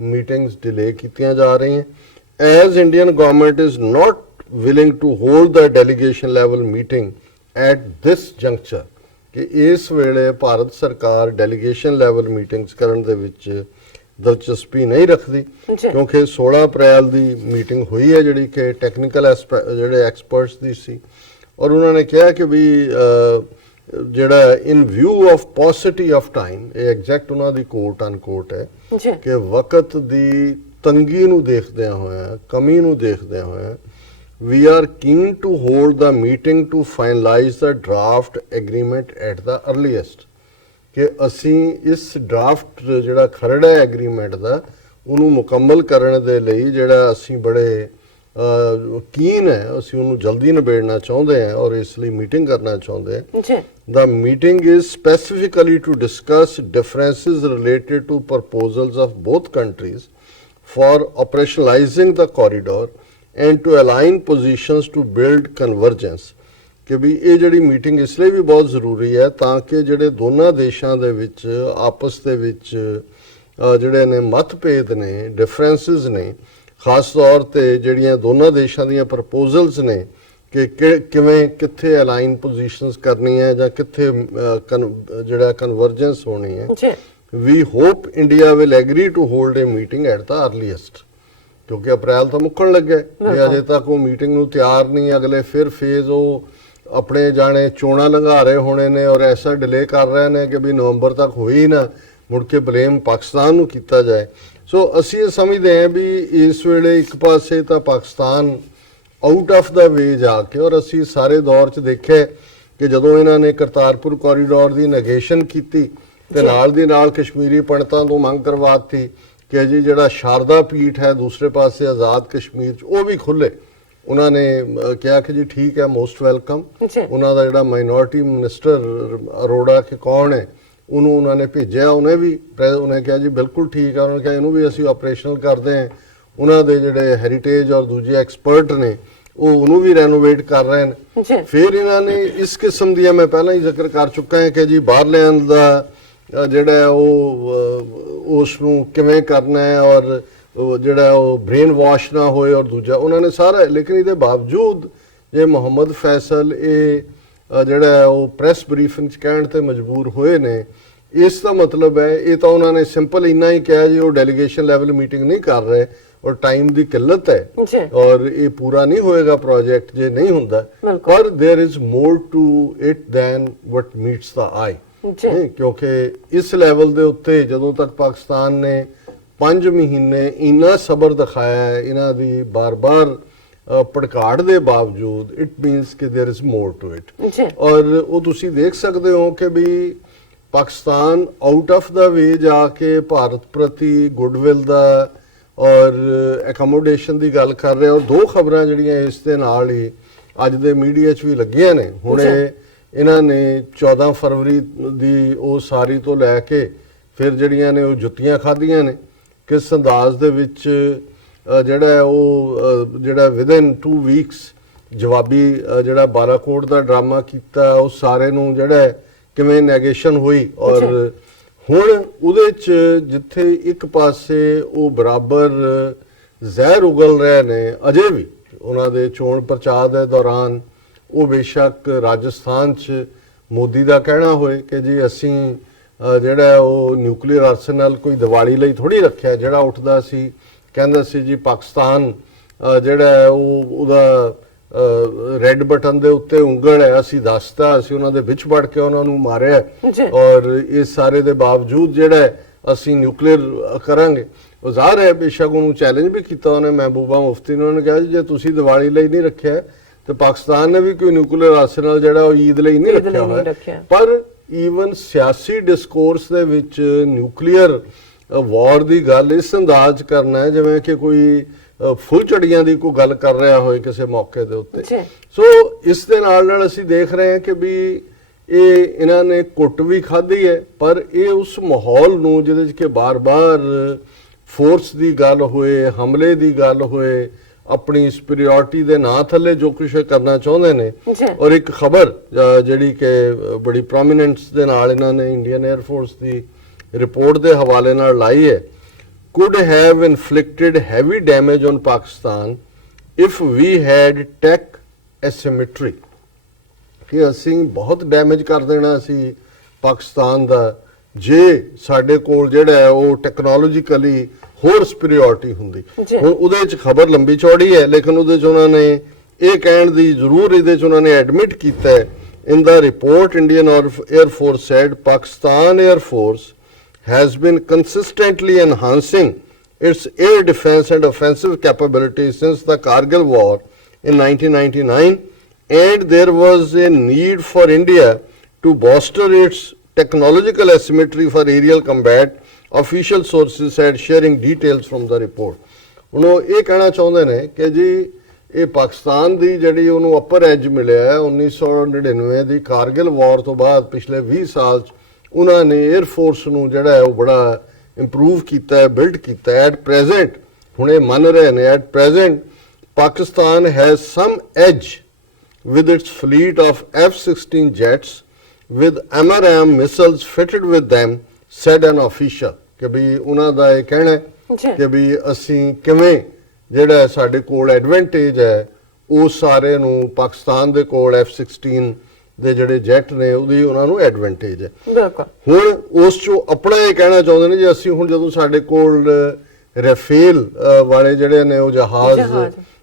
ਮੀਟਿੰਗਸ ਡਿਲੇ ਕੀਤੀਆਂ ਜਾ ਰਹੀਆਂ। As Indian government is not willing to hold the delegation level meeting at this juncture, ਕਿ ਇਸ ਵੇਲੇ ਭਾਰਤ ਸਰਕਾਰ ਡੈਲੀਗੇਸ਼ਨ ਲੈਵਲ ਮੀਟਿੰਗਸ ਕਰਨ ਦੇ ਵਿੱਚ ਦਿਲਚਸਪੀ ਨਹੀਂ ਰੱਖਦੀ, ਕਿਉਂਕਿ 16 ਅਪ੍ਰੈਲ ਦੀ ਮੀਟਿੰਗ ਹੋਈ ਹੈ ਜਿਹੜੀ ਕਿ ਟੈਕਨੀਕਲ ਜਿਹੜੇ ਐਕਸਪਰਟਸ ਦੀ ਸੀ। ਔਰ ਉਹਨਾਂ ਨੇ ਕਿਹਾ ਕਿ ਵੀ ਜਿਹੜਾ ਇਨ ਵਿਊ ਆਫ ਪੌਸਿਟੀ ਆਫ ਟਾਈਮ, ਇਹ ਐਗਜ਼ੈਕਟ ਉਹਨਾਂ ਦੀ ਕੋਟ ਅਨਕੋਟ ਹੈ, ਕਿ ਵਕਤ ਦੀ ਤੰਗੀ ਨੂੰ ਦੇਖਦਿਆਂ ਹੋਇਆ, ਕਮੀ ਨੂੰ ਦੇਖਦਿਆਂ ਹੋਇਆ, we are keen to hold the meeting to finalize the draft agreement at the earliest। ਕਿ ਅਸੀਂ ਇਸ ਡਰਾਫਟ ਜਿਹੜਾ ਖਰੜਾ ਹੈ ਐਗਰੀਮੈਂਟ ਦਾ, ਉਹਨੂੰ ਮੁਕੰਮਲ ਕਰਨ ਦੇ ਲਈ ਜਿਹੜਾ ਅਸੀਂ ਬੜੇ ਕੀਨ ਹੈ, ਅਸੀਂ ਉਹਨੂੰ ਜਲਦੀ ਨਿਬੇੜਨਾ ਚਾਹੁੰਦੇ ਹਾਂ ਔਰ ਇਸ ਲਈ ਮੀਟਿੰਗ ਕਰਨਾ ਚਾਹੁੰਦੇ ਹਾਂ। The meeting is specifically to discuss differences related to proposals of both countries for operationalizing the corridor and to align positions to build convergence। ਕਿ ਵੀ ਇਹ ਜਿਹੜੀ ਮੀਟਿੰਗ ਇਸ ਲਈ ਵੀ ਬਹੁਤ ਜ਼ਰੂਰੀ ਹੈ ਤਾਂ ਕਿ ਜਿਹੜੇ ਦੋਨਾਂ ਦੇਸ਼ਾਂ ਦੇ ਵਿੱਚ ਆਪਸ ਦੇ ਵਿੱਚ ਜਿਹੜੇ ਨੇ ਮਤਭੇਦ ਨੇ, ਡਿਫਰੈਂਸਿਸ ਨੇ, ਖਾਸ ਤੌਰ ਤੇ ਜਿਹੜੀਆਂ ਦੋਨਾਂ ਦੇਸ਼ਾਂ ਦੀਆਂ ਪ੍ਰਪੋਜ਼ਲਸ ਨੇ ਕਿ ਕਿਵੇਂ ਕਿੱਥੇ ਅਲਾਈਨ ਪੋਜੀਸ਼ਨਸ ਕਰਨੀਆਂ ਜਾਂ ਕਿੱਥੇ ਜਿਹੜਾ ਕਨਵਰਜੈਂਸ ਹੋਣੀ ਹੈ। We hope India will agree to hold a meeting at the earliest। ਕਿਉਂਕਿ ਅਪ੍ਰੈਲ ਤਾਂ ਮੁੱਕਣ ਲੱਗੇ ਤੇ ਅਜੇ ਤੱਕ ਉਹ ਮੀਟਿੰਗ ਨੂੰ ਤਿਆਰ ਨਹੀਂ। ਅਗਲੇ ਫਿਰ ਫੇਜ਼ ਉਹ ਆਪਣੇ ਜਾਣੇ ਚੋਣਾਂ ਲੰਘਾ ਰਹੇ ਹੋਣੇ ਨੇ ਔਰ ਐਸਾ ਡਿਲੇ ਕਰ ਰਹੇ ਨੇ ਕਿ ਵੀ ਨਵੰਬਰ ਤੱਕ ਹੋਈ ਨਾ, ਮੁੜ ਕੇ ਬਲੇਮ ਪਾਕਿਸਤਾਨ ਨੂੰ ਕੀਤਾ ਜਾਏ। ਸੋ ਅਸੀਂ ਇਹ ਸਮਝਦੇ ਹਾਂ ਵੀ ਇਸ ਵੇਲੇ ਇੱਕ ਪਾਸੇ ਤਾਂ Pakistan out of the way ਜਾ ਕੇ, ਔਰ ਅਸੀਂ ਸਾਰੇ ਦੌਰ 'ਚ ਦੇਖਿਆ ਕਿ ਜਦੋਂ ਇਹਨਾਂ ਨੇ ਕਰਤਾਰਪੁਰ ਕੋਰੀਡੋਰ ਦੀ ਨੈਗੇਸ਼ਨ ਕੀਤੀ ਤੇ ਨਾਲ ਦੀ ਨਾਲ ਕਸ਼ਮੀਰੀ ਪੰਡਤਾਂ ਤੋਂ ਮੰਗ ਕਰਵਾਤੀ ਕਿ ਜੀ ਜਿਹੜਾ ਸ਼ਾਰਦਾ ਪੀਠ ਹੈ ਦੂਸਰੇ ਪਾਸੇ ਆਜ਼ਾਦ ਕਸ਼ਮੀਰ 'ਚ ਉਹ ਵੀ ਖੁੱਲੇ। ਉਹਨਾਂ ਨੇ ਕਿਹਾ ਕਿ ਜੀ ਠੀਕ ਹੈ, ਮੋਸਟ ਵੈਲਕਮ। ਉਹਨਾਂ ਦਾ ਜਿਹੜਾ ਮਾਈਨੋਰਿਟੀ ਮਿਨਿਸਟਰ ਅਰੋੜਾ ਕਿ ਕੌਣ ਹੈ, ਉਹਨੂੰ ਉਹਨਾਂ ਨੇ ਭੇਜਿਆ। ਉਹਨੇ ਕਿਹਾ ਜੀ ਬਿਲਕੁਲ ਠੀਕ ਹੈ। ਉਹਨਾਂ ਨੇ ਕਿਹਾ ਇਹਨੂੰ ਵੀ ਅਸੀਂ ਆਪਰੇਸ਼ਨਲ ਕਰਦੇ ਹਾਂ। ਉਹਨਾਂ ਦੇ ਜਿਹੜੇ ਹੈਰੀਟੇਜ ਔਰ ਦੂਜੇ ਐਕਸਪਰਟ ਨੇ ਉਹ ਉਹਨੂੰ ਵੀ ਰੈਨੋਵੇਟ ਕਰ ਰਹੇ ਨੇ। ਫਿਰ ਇਹਨਾਂ ਨੇ ਇਸ ਕਿਸਮ ਦੀਆਂ, ਮੈਂ ਪਹਿਲਾਂ ਹੀ ਜ਼ਿਕਰ ਕਰ ਚੁੱਕਾ ਹਾਂ ਕਿ ਜੀ ਬਾਹਰਲਿਆਂ ਦਾ ਜਿਹੜਾ ਉਹ ਉਸ ਨੂੰ ਕਿਵੇਂ ਕਰਨਾ ਹੈ ਔਰ ਜਿਹੜਾ ਉਹ ਬ੍ਰੇਨ ਵਾਸ਼ ਨਾ ਹੋਏ, ਔਰ ਦੂਜਾ ਉਹਨਾਂ ਨੇ ਸਾਰਾ। ਲੇਕਿਨ ਇਹਦੇ ਬਾਵਜੂਦ ਜੇ ਮੁਹੰਮਦ ਫੈਸਲ ਇਹ ਜਿਹੜਾ ਉਹ ਪ੍ਰੈਸ ਬਰੀਫਿੰਗ 'ਚ ਕਹਿਣ ਤੇ ਮਜਬੂਰ ਹੋਏ ਨੇ, ਇਸ ਦਾ ਮਤਲਬ ਹੈ ਇਹ ਤਾਂ ਉਹਨਾਂ ਨੇ ਸਿੰਪਲ ਇੰਨਾ ਹੀ ਕਿਹਾ ਜੀ ਉਹ ਡੈਲੀਗੇਸ਼ਨ ਲੈਵਲ ਮੀਟਿੰਗ ਨਹੀਂ ਕਰ ਰਹੇ ਔਰ ਟਾਈਮ ਦੀ ਕਿੱਲਤ ਹੈ ਔਰ ਇਹ ਪੂਰਾ ਨਹੀਂ ਹੋਏਗਾ ਪ੍ਰੋਜੈਕਟ ਜੇ ਨਹੀਂ ਹੁੰਦਾ। ਪਰ there is more to it than what meets the eye. ਕਿਉਂਕਿ ਇਸ ਲੈਵਲ ਦੇ ਉੱਤੇ ਜਦੋਂ ਤੱਕ ਪਾਕਿਸਤਾਨ ਨੇ 5 ਮਹੀਨੇ ਇੰਨਾ ਸਬਰ ਦਿਖਾਇਆ ਹੈ ਇਹਨਾਂ ਦੀ ਬਾਰ-ਬਾਰ ਭੜਕਾੜ ਦੇ ਬਾਵਜੂਦ, ਇਟ ਮੀਨਸ ਕਿ there is more to it. ਔਰ ਉਹ ਤੁਸੀਂ ਦੇਖ ਸਕਦੇ ਹੋ ਕਿ ਵੀ Pakistan out of the way ਜਾ ਕੇ ਭਾਰਤ ਪ੍ਰਤੀ ਗੁੱਡਵਿਲ ਦਾ ਔਰ ਐਕੋਮੋਡੇਸ਼ਨ ਦੀ ਗੱਲ ਕਰ ਰਿਹਾ। ਔਰ ਦੋ ਖਬਰਾਂ ਜਿਹੜੀਆਂ ਇਸ ਦੇ ਨਾਲ ਹੀ ਅੱਜ ਦੇ ਮੀਡੀਆ 'ਚ ਵੀ ਲੱਗੀਆਂ ਨੇ। ਹੁਣ ਇਹਨਾਂ ਨੇ 14 ਫਰਵਰੀ ਦੀ ਉਹ ਸਾਰੀ ਤੋਂ ਲੈ ਕੇ ਫਿਰ ਜਿਹੜੀਆਂ ਨੇ ਉਹ ਜੁੱਤੀਆਂ ਖਾਧੀਆਂ ਨੇ ਕਿਸ ਅੰਦਾਜ਼ ਦੇ ਵਿੱਚ, ਜਿਹੜਾ ਵਿਦਨ 2 ਵੀਕਸ ਜਵਾਬੀ ਜਿਹੜਾ ਬਾਲਾਕੋਟ ਦਾ ਡਰਾਮਾ ਕੀਤਾ, ਉਹ ਸਾਰੇ ਨੂੰ ਜਿਹੜਾ ਕਿਵੇਂ ਨੈਗੇਸ਼ਨ ਹੋਈ। ਔਰ ਹੁਣ ਉਹਦੇ 'ਚ ਜਿੱਥੇ ਇੱਕ ਪਾਸੇ ਉਹ ਬਰਾਬਰ ਜ਼ਹਿਰ ਉਗਲ ਰਹੇ ਨੇ, ਅਜੇ ਵੀ ਉਹਨਾਂ ਦੇ ਚੋਣ ਪ੍ਰਚਾਰ ਦੇ ਦੌਰਾਨ ਉਹ ਬੇਸ਼ੱਕ ਰਾਜਸਥਾਨ 'ਚ ਮੋਦੀ ਦਾ ਕਹਿਣਾ ਹੋਏ ਕਿ ਜੀ ਅਸੀਂ ਜਿਹੜਾ ਉਹ ਨਿਊਕਲੀਅਰ ਆਰਸੈਨਲ ਕੋਈ ਦੀਵਾਲੀ ਲਈ ਥੋੜੀ ਰੱਖਿਆ, ਜਿਹੜਾ ਉੱਠਦਾ ਸੀ ਕਹਿੰਦਾ ਸੀ ਜੀ ਪਾਕਿਸਤਾਨ ਜਿਹੜਾ ਉਹਦਾ ਰੈੱਡ ਬਟਨ ਦੇ ਉੱਤੇ ਉਂਗਲ ਹੈ, ਅਸੀਂ ਦੱਸਤਾ, ਅਸੀਂ ਉਹਨਾਂ ਦੇ ਵਿੱਚ ਵੜ ਕੇ ਉਹਨਾਂ ਨੂੰ ਮਾਰਿਆ ਔਰ ਇਸ ਸਾਰੇ ਦੇ ਬਾਵਜੂਦ ਜਿਹੜਾ ਅਸੀਂ ਨਿਊਕਲੀਅਰ ਕਰਾਂਗੇ। ਉਹ ਜ਼ਾਹਰ ਹੈ ਬੇਸ਼ੱਕ ਉਹਨੂੰ ਚੈਲੰਜ ਵੀ ਕੀਤਾ ਉਹਨੇ, ਮਹਿਬੂਬਾ ਮੁਫਤੀ ਨੇ। ਉਹਨੇ ਕਿਹਾ ਜੀ ਜੇ ਤੁਸੀਂ ਦੀਵਾਲੀ ਲਈ ਨਹੀਂ ਰੱਖਿਆ ਤੇ ਪਾਕਿਸਤਾਨ ਨੇ ਵੀ ਕੋਈ ਨਿਊਕਲੀਅਰ ਆਰਸੈਨਲ ਜਿਹੜਾ ਉਹ ਈਦ ਲਈ ਨਹੀਂ ਰੱਖਿਆ ਹੋਇਆ। ਪਰ ਈਵਨ ਸਿਆਸੀ ਡਿਸਕੋਰਸ ਦੇ ਵਿੱਚ ਨਿਊਕਲੀਅਰ ਵਾਰ ਦੀ ਗੱਲ ਇਸ ਅੰਦਾਜ਼ ਕਰਨਾ ਹੈ ਜਿਵੇਂ ਕਿ ਕੋਈ ਫੁੱਲ ਝੜੀਆਂ ਦੀ ਕੋਈ ਗੱਲ ਕਰ ਰਿਹਾ ਹੋਏ ਕਿਸੇ ਮੌਕੇ ਦੇ ਉੱਤੇ। ਸੋ ਇਸ ਦੇ ਨਾਲ ਅਸੀਂ ਦੇਖ ਰਹੇ ਹਾਂ ਕਿ ਵੀ ਇਹ ਇਹਨਾਂ ਨੇ ਕੁੱਟ ਵੀ ਖਾਧੀ ਹੈ, ਪਰ ਇਹ ਉਸ ਮਾਹੌਲ ਨੂੰ ਜਿਹਦੇ 'ਚ ਕਿ ਬਾਰ-ਬਾਰ ਫੋਰਸ ਦੀ ਗੱਲ ਹੋਏ, ਹਮਲੇ ਦੀ ਗੱਲ ਹੋਏ, ਆਪਣੀ ਸੁਪੀਰੀਅਰਿਟੀ ਦੇ ਨਾਂ ਥੱਲੇ ਜੋ ਕੁਝ ਕਰਨਾ ਚਾਹੁੰਦੇ ਨੇ। ਔਰ ਇੱਕ ਖਬਰ ਜਿਹੜੀ ਕਿ ਬੜੀ ਪ੍ਰੋਮੀਨੈਂਸ ਦੇ ਨਾਲ ਇਹਨਾਂ ਨੇ ਇੰਡੀਅਨ 에ਅਰ ਫੋਰਸ ਦੀ ਰਿਪੋਰਟ ਦੇ ਹਵਾਲੇ ਨਾਲ ਲਾਈ ਹੈ, could have inflicted heavy damage on Pakistan if we had tech asymmetry। ਕਿ ਅਸੀਂ ਬਹੁਤ ਡੈਮੇਜ ਕਰ ਦੇਣਾ ਸੀ ਪਾਕਿਸਤਾਨ ਦਾ ਜੇ ਸਾਡੇ ਕੋਲ ਜਿਹੜਾ ਹੈ ਉਹ ਟੈਕਨੋਲੋਜੀਕਲੀ ਹੋਰ ਸੁਪੀਰੀਅਰਿਟੀ ਹੁੰਦੀ। ਹੁਣ ਉਹਦੇ 'ਚ ਖਬਰ ਲੰਬੀ ਚੌੜੀ ਹੈ, ਲੇਕਿਨ ਉਹਦੇ 'ਚ ਉਹਨਾਂ ਨੇ ਇਹ ਕਹਿਣ ਦੀ ਜ਼ਰੂਰ ਇਹਦੇ 'ਚ ਉਹਨਾਂ ਨੇ ਐਡਮਿਟ ਕੀਤਾ ਹੈ। In the report, Indian Air Force said Pakistan Air Force has been consistently enhancing its air defense and offensive capabilities since the Kargil war in 1999, and there was a need for India to bolster its technological asymmetry for aerial combat, official sources said, sharing details from the report। ਹੁਣ ਉਹ ਇਹ ਕਹਿਣਾ ਚਾਹੁੰਦੇ ਨੇ ਕਿ ਜੀ ਇਹ ਪਾਕਿਸਤਾਨ ਦੀ ਜਿਹੜੀ ਉਹਨੂੰ ਅਪਰ ਐਜ ਮਿਲਿਆ 1999 ਦੀ ਕਾਰਗਿਲ ਵਾਰ ਤੋਂ ਬਾਅਦ ਪਿਛਲੇ 20 ਸਾਲ 'ਚ ਉਹਨਾਂ ਨੇ 에ਅਰ ਫੋਰਸ ਨੂੰ ਜਿਹੜਾ ਹੈ ਉਹ ਬੜਾ ਇੰਪਰੂਵ ਕੀਤਾ ਹੈ, ਬਿਲਡ ਕੀਤਾ ਹੈ। ਐਟ ਪ੍ਰੈਜ਼ੈਂਟ ਹੁਣ ਇਹ ਮੰਨ ਰਹੇ ਨੇ at present Pakistan has some edge with its fleet of F-16 jets with MRM missiles fitted with them, said an official। ਕਿ ਵੀ ਉਹਨਾਂ ਦਾ ਇਹ ਕਹਿਣਾ ਹੈ ਕਿ ਵੀ ਅਸੀਂ ਕਿਵੇਂ ਜਿਹੜਾ ਸਾਡੇ ਕੋਲ ਐਡਵਾਂਟੇਜ ਹੈ ਉਹ ਸਾਰੇ ਨੂੰ ਪਾਕਿਸਤਾਨ ਦੇ ਕੋਲ F-16 ਦੇ ਜਿਹੜੇ ਜੈਟ ਨੇ ਉਹਦੀ ਉਹਨਾਂ ਨੂੰ ਐਡਵਾਂਟੇਜ ਹੈ। ਹੁਣ ਉਸ ਚੋਂ ਆਪਣਾ ਇਹ ਕਹਿਣਾ ਚਾਹੁੰਦੇ ਨੇ ਜੀ ਅਸੀਂ ਹੁਣ ਜਦੋਂ ਸਾਡੇ ਕੋਲ ਰਫੇਲ ਵਾਲੇ ਜਿਹੜੇ ਨੇ ਉਹ ਜਹਾਜ਼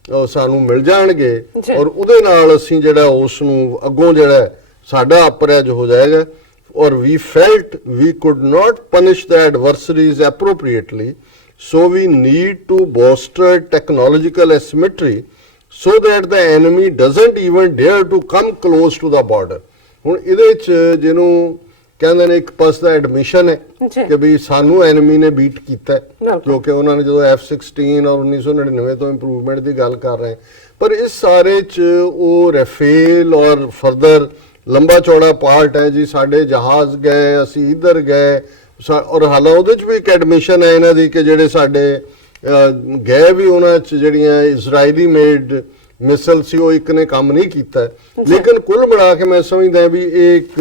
ਉਹ ਸਾਨੂੰ ਮਿਲ ਜਾਣਗੇ ਔਰ ਉਹਦੇ ਨਾਲ ਅਸੀਂ ਜਿਹੜਾ ਉਸ ਨੂੰ ਅੱਗੋਂ ਜਿਹੜਾ ਸਾਡਾ ਅਪਰਾਜ ਹੋ ਜਾਏਗਾ ਔਰ we felt we could not punish the adversaries appropriately, so we need to bolster technological asymmetry so that the enemy doesn't even dare to come close to the border. ਹੁਣ ਇਹਦੇ ਚ ਜਿਹਨੂੰ ਕਹਿੰਦੇ ਨੇ ਇੱਕ ਪਾਸ ਦਾ ਐਡਮਿਸ਼ਨ ਹੈ ਕਿ ਵੀ ਸਾਨੂੰ ਐਨਮੀ ਨੇ ਬੀਟ ਕੀਤਾ ਕਿਉਂਕਿ ਉਹਨਾਂ ਨੇ ਜਦੋਂ F-16 ਔਰ 1999 ਤੋਂ ਇੰਪਰੂਵਮੈਂਟ ਦੀ ਗੱਲ ਕਰ ਰਹੇ ਪਰ ਇਸ ਸਾਰੇ ਚ ਉਹ ਰਫੇਲ ਔਰ ਫਰਦਰ ਲੰਬਾ ਚੌੜਾ ਪਾਰਟ ਹੈ ਜੀ ਸਾਡੇ ਜਹਾਜ਼ ਗਏ ਅਸੀਂ ਇੱਧਰ ਗਏ ਔਰ ਹਾਲਾਂ ਉਹਦੇ ਚ ਵੀ ਇੱਕ ਐਡਮਿਸ਼ਨ ਹੈ ਇਹਨਾਂ ਦੀ ਕਿ ਜਿਹੜੇ ਸਾਡੇ ਗਏ ਵੀ ਉਹਨਾਂ ਚ ਜਿਹੜੀਆਂ ਇਜ਼ਰਾਈਲੀ ਮੇਡ ਮਿਸਲ ਸੀ ਉਹ ਇੱਕ ਨੇ ਕੰਮ ਨਹੀਂ ਕੀਤਾ ਲੇਕਿਨ ਕੁੱਲ ਮਿਲਾ ਕੇ ਮੈਂ ਸਮਝਦਾ ਵੀ ਇਹ ਇੱਕ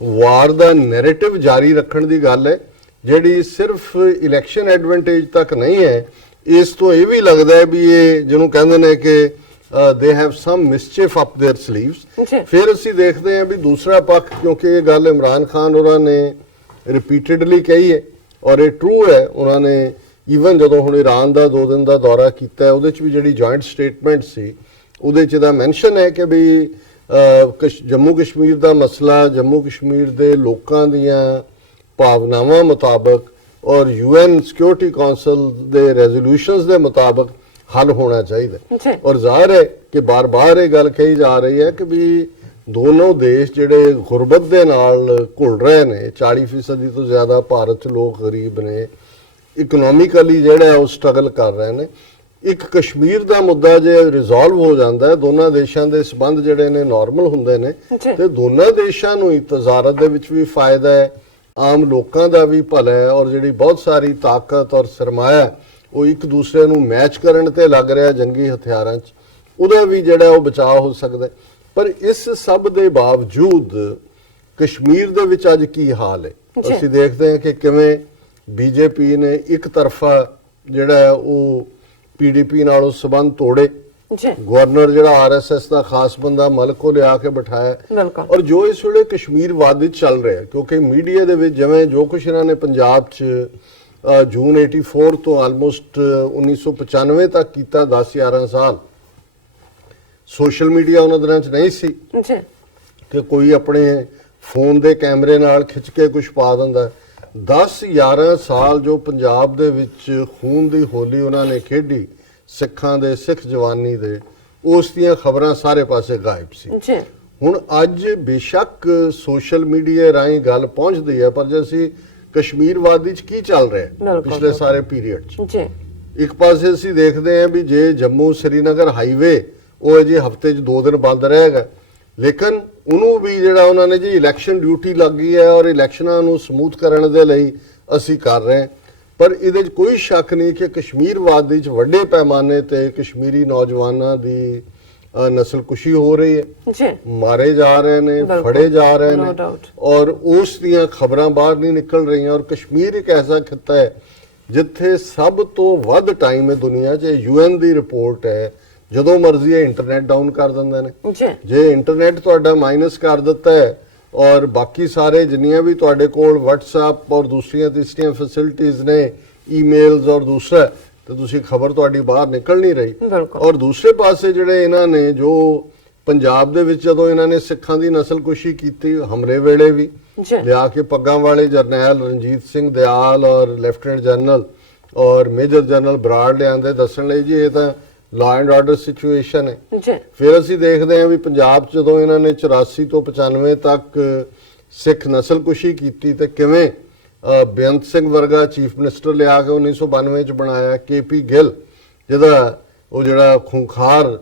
ਵਾਰ ਦਾ ਨੈਰੇਟਿਵ ਜਾਰੀ ਰੱਖਣ ਦੀ ਗੱਲ ਹੈ ਜਿਹੜੀ ਸਿਰਫ ਇਲੈਕਸ਼ਨ ਐਡਵਾਂਟੇਜ ਤੱਕ ਨਹੀਂ ਹੈ ਇਸ ਤੋਂ ਇਹ ਵੀ ਲੱਗਦਾ ਹੈ ਵੀ ਇਹ ਜਿਹਨੂੰ ਕਹਿੰਦੇ ਨੇ ਕਿ they have some mischief up their sleeves ਫਿਰ ਅਸੀਂ ਦੇਖਦੇ ਹਾਂ ਵੀ ਦੂਸਰਾ ਪੱਖ ਕਿਉਂਕਿ ਇਹ ਗੱਲ ਇਮਰਾਨ ਖਾਨ ਉਹਨਾਂ ਨੇ ਰਿਪੀਟਡਲੀ ਕਹੀ ਹੈ ਔਰ ਇਹ ਟਰੂ ਹੈ ਉਹਨਾਂ ਨੇ ਈਵਨ ਜਦੋਂ ਹੁਣ ਈਰਾਨ ਦਾ 2 ਦਿਨ ਦਾ ਦੌਰਾ ਕੀਤਾ ਉਹਦੇ ਚ ਵੀ ਜਿਹੜੀ ਜੁਆਇੰਟ ਸਟੇਟਮੈਂਟ ਸੀ ਉਹਦੇ ਚ ਦਾ ਮੈਂਸ਼ਨ ਹੈ ਕਿ ਵੀ ਜੰਮੂ ਕਸ਼ਮੀਰ ਦਾ ਮਸਲਾ ਜੰਮੂ ਕਸ਼ਮੀਰ ਦੇ ਲੋਕਾਂ ਦੀਆਂ ਭਾਵਨਾਵਾਂ ਮੁਤਾਬਕ ਔਰ UN ਸਿਕਿਉਰਿਟੀ ਕਾਉਂਸਲ ਦੇ ਰੈਜ਼ੋਲੂਸ਼ਨਸ ਦੇ ਮੁਤਾਬਕ ਹੱਲ ਹੋਣਾ ਚਾਹੀਦਾ ਔਰ ਜ਼ਾਹਿਰ ਹੈ ਕਿ ਬਾਰ-ਬਾਰ ਇਹ ਗੱਲ ਕਹੀ ਜਾ ਰਹੀ ਹੈ ਕਿ ਵੀ ਦੋਨੋਂ ਦੇਸ਼ ਜਿਹੜੇ ਗੁਰਬਤ ਦੇ ਨਾਲ ਘੁਲ ਰਹੇ ਨੇ 40% ਤੋਂ ਜ਼ਿਆਦਾ ਭਾਰਤ 'ਚ ਲੋਕ ਗਰੀਬ ਨੇ ਇਕਨੋਮਿਕਲੀ ਜਿਹੜਾ ਉਹ ਸਟਰਗਲ ਕਰ ਰਹੇ ਨੇ ਇੱਕ ਕਸ਼ਮੀਰ ਦਾ ਮੁੱਦਾ ਜੇ ਰਿਜ਼ੋਲਵ ਹੋ ਜਾਂਦਾ ਹੈ ਦੋਨਾਂ ਦੇਸ਼ਾਂ ਦੇ ਸਬੰਧ ਜਿਹੜੇ ਨੇ ਨਾਰਮਲ ਹੁੰਦੇ ਨੇ ਤੇ ਦੋਨਾਂ ਦੇਸ਼ਾਂ ਨੂੰ ਹੀ ਤਜ਼ਾਰਤ ਦੇ ਵਿੱਚ ਵੀ ਫਾਇਦਾ ਹੈ ਆਮ ਲੋਕਾਂ ਦਾ ਵੀ ਭਲਾ ਹੈ ਔਰ ਜਿਹੜੀ ਬਹੁਤ ਸਾਰੀ ਤਾਕਤ ਔਰ ਸਰਮਾਇਆ ਉਹ ਇੱਕ ਦੂਸਰੇ ਨੂੰ ਮੈਚ ਕਰਨ ਤੇ ਲੱਗ ਰਿਹਾ ਜੰਗੀ ਹਥਿਆਰਾਂ 'ਚ ਉਹਦਾ ਵੀ ਜਿਹੜਾ ਉਹ ਬਚਾਅ ਹੋ ਸਕਦਾ ਪਰ ਇਸ ਸਭ ਦੇ ਬਾਵਜੂਦ ਕਸ਼ਮੀਰ ਦੇ ਵਿੱਚ ਅੱਜ ਕੀ ਹਾਲ ਹੈ ਅਸੀਂ ਦੇਖਦੇ ਹਾਂ ਕਿ ਕਿਵੇਂ ਬੀਜੇਪੀ ਨੇ ਇੱਕ ਤਰਫਾ ਜਿਹੜਾ ਉਹ PDP ਨਾਲ ਉਹ ਸਬੰਧ ਤੋੜੇ ਗਵਰਨਰ ਜਿਹੜਾ RSS ਦਾ ਖਾਸ ਬੰਦਾ ਮਲਕ ਕੋ ਲਿਆ ਕੇ ਬਿਠਾਇਆ ਔਰ ਜੋ ਇਸ ਵੇਲੇ ਕਸ਼ਮੀਰ ਵਾਦੀ ਚੱਲ ਰਿਹਾ ਕਿਉਂਕਿ ਮੀਡੀਆ ਦੇ ਵਿੱਚ ਜਿਵੇਂ ਜੋ ਕੁਛ ਇਹਨਾਂ ਨੇ ਪੰਜਾਬ 'ਚ ਜੂਨ 84 ਤੋਂ ਆਲਮੋਸਟ 1995 ਤੱਕ ਕੀਤਾ 10-11 ਸਾਲ ਸੋਸ਼ਲ ਮੀਡੀਆ ਉਹਨਾਂ ਦਿਨਾਂ 'ਚ ਨਹੀਂ ਸੀ ਕਿ ਕੋਈ ਆਪਣੇ ਫੋਨ ਦੇ ਕੈਮਰੇ ਨਾਲ ਖਿੱਚ ਕੇ ਕੁਝ ਪਾ ਦਿੰਦਾ 10-11 ਸਾਲ ਜੋ ਪੰਜਾਬ ਦੇ ਵਿੱਚ ਖੂਨ ਦੀ ਹੋਲੀ ਉਹਨਾਂ ਨੇ ਖੇਡੀ ਸਿੱਖਾਂ ਦੇ ਸਿੱਖ ਜਵਾਨੀ ਦੇ ਉਸ ਦੀਆਂ ਖਬਰਾਂ ਸਾਰੇ ਪਾਸੇ ਗਾਇਬ ਸੀ ਹੁਣ ਅੱਜ ਬੇਸ਼ੱਕ ਸੋਸ਼ਲ ਮੀਡੀਆ ਰਾਹੀਂ ਗੱਲ ਪਹੁੰਚਦੀ ਹੈ ਪਰ ਜੇ ਅਸੀਂ ਕਸ਼ਮੀਰ ਵਾਦੀ 'ਚ ਕੀ ਚੱਲ ਰਿਹਾ ਪਿਛਲੇ ਸਾਰੇ ਪੀਰੀਅਡ 'ਚ ਇੱਕ ਪਾਸੇ ਅਸੀਂ ਦੇਖਦੇ ਹਾਂ ਵੀ ਜੇ ਜੰਮੂ ਸ਼੍ਰੀਨਗਰ ਹਾਈਵੇ ਉਹ ਅਜੇ ਹਫਤੇ 'ਚ 2 ਦਿਨ ਬੰਦ ਰਹੇਗਾ ਲੇਕਿਨ ਉਹਨੂੰ ਵੀ ਜਿਹੜਾ ਉਹਨਾਂ ਨੇ ਜੀ ਇਲੈਕਸ਼ਨ ਡਿਊਟੀ ਲੱਗੀ ਹੈ ਔਰ ਇਲੈਕਸ਼ਨਾਂ ਨੂੰ ਸਮੂਥ ਕਰਨ ਦੇ ਲਈ ਅਸੀਂ ਕਰ ਰਹੇ ਹਾਂ ਪਰ ਇਹਦੇ 'ਚ ਕੋਈ ਸ਼ੱਕ ਨਹੀਂ ਕਿ ਕਸ਼ਮੀਰ ਵਾਦੀ 'ਚ ਵੱਡੇ ਪੈਮਾਨੇ ਤੇ ਕਸ਼ਮੀਰੀ ਨੌਜਵਾਨਾਂ ਦੀ ਨਸਲਕੁਸ਼ੀ ਹੋ ਰਹੀ ਹੈ ਮਾਰੇ ਜਾ ਰਹੇ ਨੇ ਫੜੇ ਜਾ ਰਹੇ ਨੇ ਔਰ ਉਸ ਦੀਆਂ ਖਬਰਾਂ ਬਾਹਰ ਨਹੀਂ ਨਿਕਲ ਰਹੀਆਂ ਔਰ ਕਸ਼ਮੀਰ ਇੱਕ ਐਸਾ ਖਿੱਤਾ ਹੈ ਜਿੱਥੇ ਸਭ ਤੋਂ ਵੱਧ ਟਾਈਮ ਹੈ ਦੁਨੀਆ 'ਚ UN ਦੀ ਰਿਪੋਰਟ ਹੈ ਜਦੋਂ ਮਰਜ਼ੀ ਇਹ ਇੰਟਰਨੈਟ ਡਾਊਨ ਕਰ ਦਿੰਦੇ ਨੇ ਜੇ ਇੰਟਰਨੈਟ ਤੁਹਾਡਾ ਮਾਈਨਸ ਕਰ ਦਿੱਤਾ ਹੈ ਔਰ ਬਾਕੀ ਸਾਰੇ ਜਿੰਨੀਆਂ ਵੀ ਤੁਹਾਡੇ ਕੋਲ WhatsApp ਔਰ ਦੂਸਰੀਆਂ ਤੀਸਰੀਆਂ ਫੈਸਿਲਿਟੀਆਂ ਨੇ ਈਮੇਲਸ ਔਰ ਦੂਸਰਾ ਤੇ ਤੁਸੀਂ ਖਬਰ ਤੁਹਾਡੀ ਬਾਹਰ ਨਿਕਲ ਨਹੀਂ ਰਹੀ ਔਰ ਦੂਸਰੇ ਪਾਸੇ ਜਿਹੜੇ ਇਹਨਾਂ ਨੇ ਜੋ ਪੰਜਾਬ ਦੇ ਵਿੱਚ ਜਦੋਂ ਇਹਨਾਂ ਨੇ ਸਿੱਖਾਂ ਦੀ ਨਸਲਕੁਸ਼ੀ ਕੀਤੀ ਹਮਲੇ ਵੇਲੇ ਵੀ ਲਿਆ ਕੇ ਪੱਗਾਂ ਵਾਲੇ ਜਰਨੈਲ ਰਣਜੀਤ ਸਿੰਘ ਦਿਆਲ ਔਰ ਲੈਫਟੀਨੈਂਟ ਜਨਰਲ ਔਰ ਮੇਜਰ ਜਨਰਲ ਬਰਾੜ ਲਿਆਂਦੇ ਦੱਸਣ ਲਈ ਜੀ ਇਹ ਤਾਂ ਲਾਅ ਐਂਡ ਆਰਡਰ ਸਿਚੁਏਸ਼ਨ ਹੈ ਫਿਰ ਅਸੀਂ ਦੇਖਦੇ ਹਾਂ ਵੀ ਪੰਜਾਬ 'ਚ ਜਦੋਂ ਇਹਨਾਂ ਨੇ 84 ਤੋਂ 95 ਤੱਕ ਸਿੱਖ ਨਸਲਕੁਸ਼ੀ ਕੀਤੀ ਤੇ ਕਿਵੇਂ ਬੇਅੰਤ ਸਿੰਘ ਵਰਗਾ ਚੀਫ ਮਿਨਿਸਟਰ ਲਿਆ ਕੇ 1992 ਚ ਬਣਾਇਆ KP ਗਿੱਲ ਜਿਹਦਾ ਉਹ ਜਿਹੜਾ ਖੂੰਖਾਰ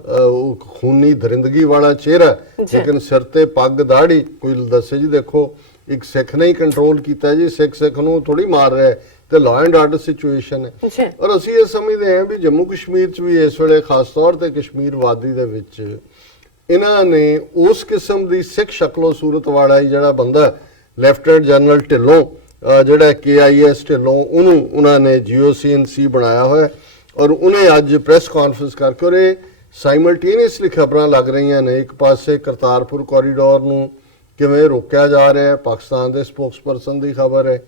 ਖੂਨੀ ਦਰਿੰਦਗੀ ਵਾਲਾ ਚਿਹਰਾ ਲੇਕਿਨ ਸਿਰ ਤੇ ਪੱਗ ਦਾੜੀ ਕੋਈ ਦੱਸੇ ਜੀ ਦੇਖੋ ਇੱਕ ਸਿੱਖ ਨੇ ਹੀ ਕੰਟਰੋਲ ਕੀਤਾ ਜੀ ਸਿੱਖ ਨੂੰ ਥੋੜੀ ਮਾਰ ਰਿਹਾ ਤੇ ਲਾਅ ਐਂਡ ਆਰਡਰ ਸਿਚੁਏਸ਼ਨ ਹੈ ਔਰ ਅਸੀਂ ਇਹ ਸਮਝਦੇ ਹਾਂ ਵੀ ਜੰਮੂ ਕਸ਼ਮੀਰ 'ਚ ਵੀ ਇਸ ਵੇਲੇ ਖਾਸ ਤੌਰ ਤੇ ਕਸ਼ਮੀਰ ਵਾਦੀ ਦੇ ਵਿੱਚ ਇਹਨਾਂ ਨੇ ਉਸ ਕਿਸਮ ਦੀ ਸਿੱਖ ਸ਼ਕਲੋ ਸੂਰਤ ਵਾਲਾ ਹੀ ਜਿਹੜਾ ਬੰਦਾ ਲੈਫਟੀਨੈਂਟ ਜਨਰਲ ਢਿੱਲੋਂ ਜਿਹੜਾ KIS ਢਿੱਲੋਂ ਉਹਨੂੰ ਉਹਨਾਂ ਨੇ GOCNC ਬਣਾਇਆ ਹੋਇਆ ਔਰ ਉਹਨੇ ਅੱਜ ਪ੍ਰੈਸ ਕਾਨਫਰੰਸ ਕਰਕੇ ਔਰ ਇਹ ਸਾਈਮਲਟੇਨੀਅਸਲੀ ਖਬਰਾਂ ਲੱਗ ਰਹੀਆਂ ਨੇ ਇੱਕ ਪਾਸੇ ਕਰਤਾਰਪੁਰ ਕੋਰੀਡੋਰ ਨੂੰ ਕਿਵੇਂ ਰੋਕਿਆ ਜਾ ਰਿਹਾ ਹੈ ਪਾਕਿਸਤਾਨ ਦੇ ਸਪੋਕਸਪਰਸਨ ਦੀ ਖਬਰ ਹੈ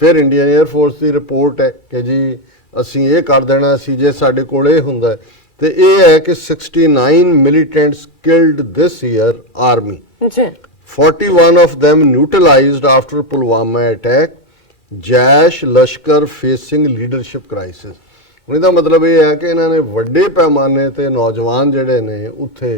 ਫਿਰ ਇੰਡੀਅਨ 에ਅਰ ਫੋਰਸ ਦੀ ਰਿਪੋਰਟ ਹੈ ਕਿ ਜੀ ਅਸੀਂ ਇਹ ਕਰ ਦੇਣਾ ਸੀ ਜੇ ਸਾਡੇ ਕੋਲ ਇਹ ਹੁੰਦਾ ਹੈ। ਤੇ ਇਹ ਹੈ ਕਿ 69 militants killed this year army, ਜੀ 41 of them neutralized after Pulwama attack, Jaish Lashkar facing leadership crisis. ਹੁਣ ਇਹਦਾ ਮਤਲਬ ਇਹ ਹੈ ਕਿ ਇਹਨਾਂ ਨੇ ਵੱਡੇ ਪੈਮਾਨੇ ਤੇ ਨੌਜਵਾਨ ਜਿਹੜੇ ਨੇ ਉੱਥੇ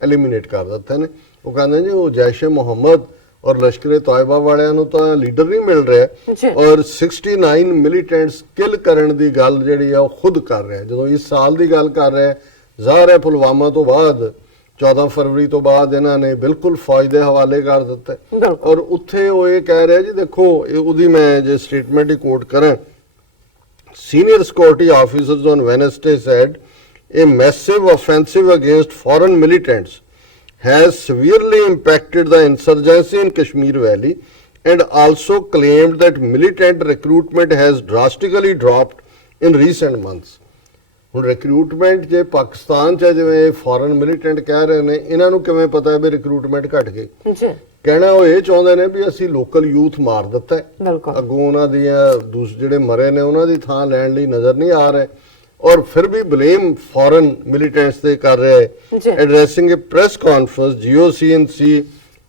ਐਲੀਮੀਨੇਟ ਕਰ ਦਿੱਤੇ ਨੇ। ਉਹ ਕਹਿੰਦੇ ਜੀ ਉਹ ਜੈਸ਼ ਮੁਹੰਮਦ ਔਰ ਲਸ਼ਕਰ ਤੌਇਬਾ ਵਾਲਿਆਂ ਨੂੰ ਤਾਂ ਲੀਡਰ ਨਹੀਂ ਮਿਲ ਰਿਹਾ ਔਰ 69 ਮਿਲੀਟੈਂਟਸ ਕਿਲ ਕਰਨ ਦੀ ਗੱਲ ਜਿਹੜੀ ਆ ਉਹ ਖੁਦ ਕਰ ਰਿਹਾ। ਜਦੋਂ ਇਸ ਸਾਲ ਦੀ ਗੱਲ ਕਰ ਰਿਹਾ, ਜ਼ਾਹਰ ਹੈ ਪੁਲਵਾਮਾ ਤੋਂ ਬਾਅਦ 14 ਫਰਵਰੀ ਤੋਂ ਬਾਅਦ ਇਹਨਾਂ ਨੇ ਬਿਲਕੁਲ ਫੌਜ ਦੇ ਹਵਾਲੇ ਕਰ ਦਿੱਤਾ ਔਰ ਉੱਥੇ ਉਹ ਇਹ ਕਹਿ ਰਿਹਾ ਜੀ ਦੇਖੋ ਉਹਦੀ ਮੈਂ ਜੇ ਸਟੇਟਮੈਂਟ ਹੀ ਕੋਟ ਕਰਾਂ, senior security officers on Wednesday said a massive offensive against foreign militants has severely impacted the insurgency in Kashmir Valley and also claimed that militant recruitment has drastically dropped in recent months. ਹੁਣ recruitment ਜੇ ਪਾਕਿਸਤਾਨ ਚ ਜਿਵੇਂ foreign militant ਕਹਿ ਰਹੇ ਨੇ, ਇਹਨਾਂ ਨੂੰ ਕਿਵੇਂ ਪਤਾ ਹੈ ਵੀ ਰਿਕਰੂਟਮੈਂਟ ਘਟ ਗਈ? ਕਹਿਣਾ ਉਹ ਇਹ ਚਾਹੁੰਦੇ ਨੇ ਵੀ ਅਸੀਂ ਲੋਕਲ ਯੂਥ ਮਾਰ ਦਿੱਤਾ ਹੈ, ਅੱਗੋਂ ਉਹਨਾਂ ਦੀਆਂ ਜਿਹੜੇ ਮਰੇ ਨੇ ਉਹਨਾਂ ਦੀ ਥਾਂ ਲੈਣ ਲਈ ਨਜ਼ਰ ਨਹੀਂ ਆ ਰਹੇ ਔਰ ਫਿਰ ਵੀ ਬਲੇਮ ਫੋਰਨ ਮਿਲੀਟੈਂਟਸ ਤੇ ਕਰ ਰਿਹਾ ਹੈ। Addressing a press conference, GOCNC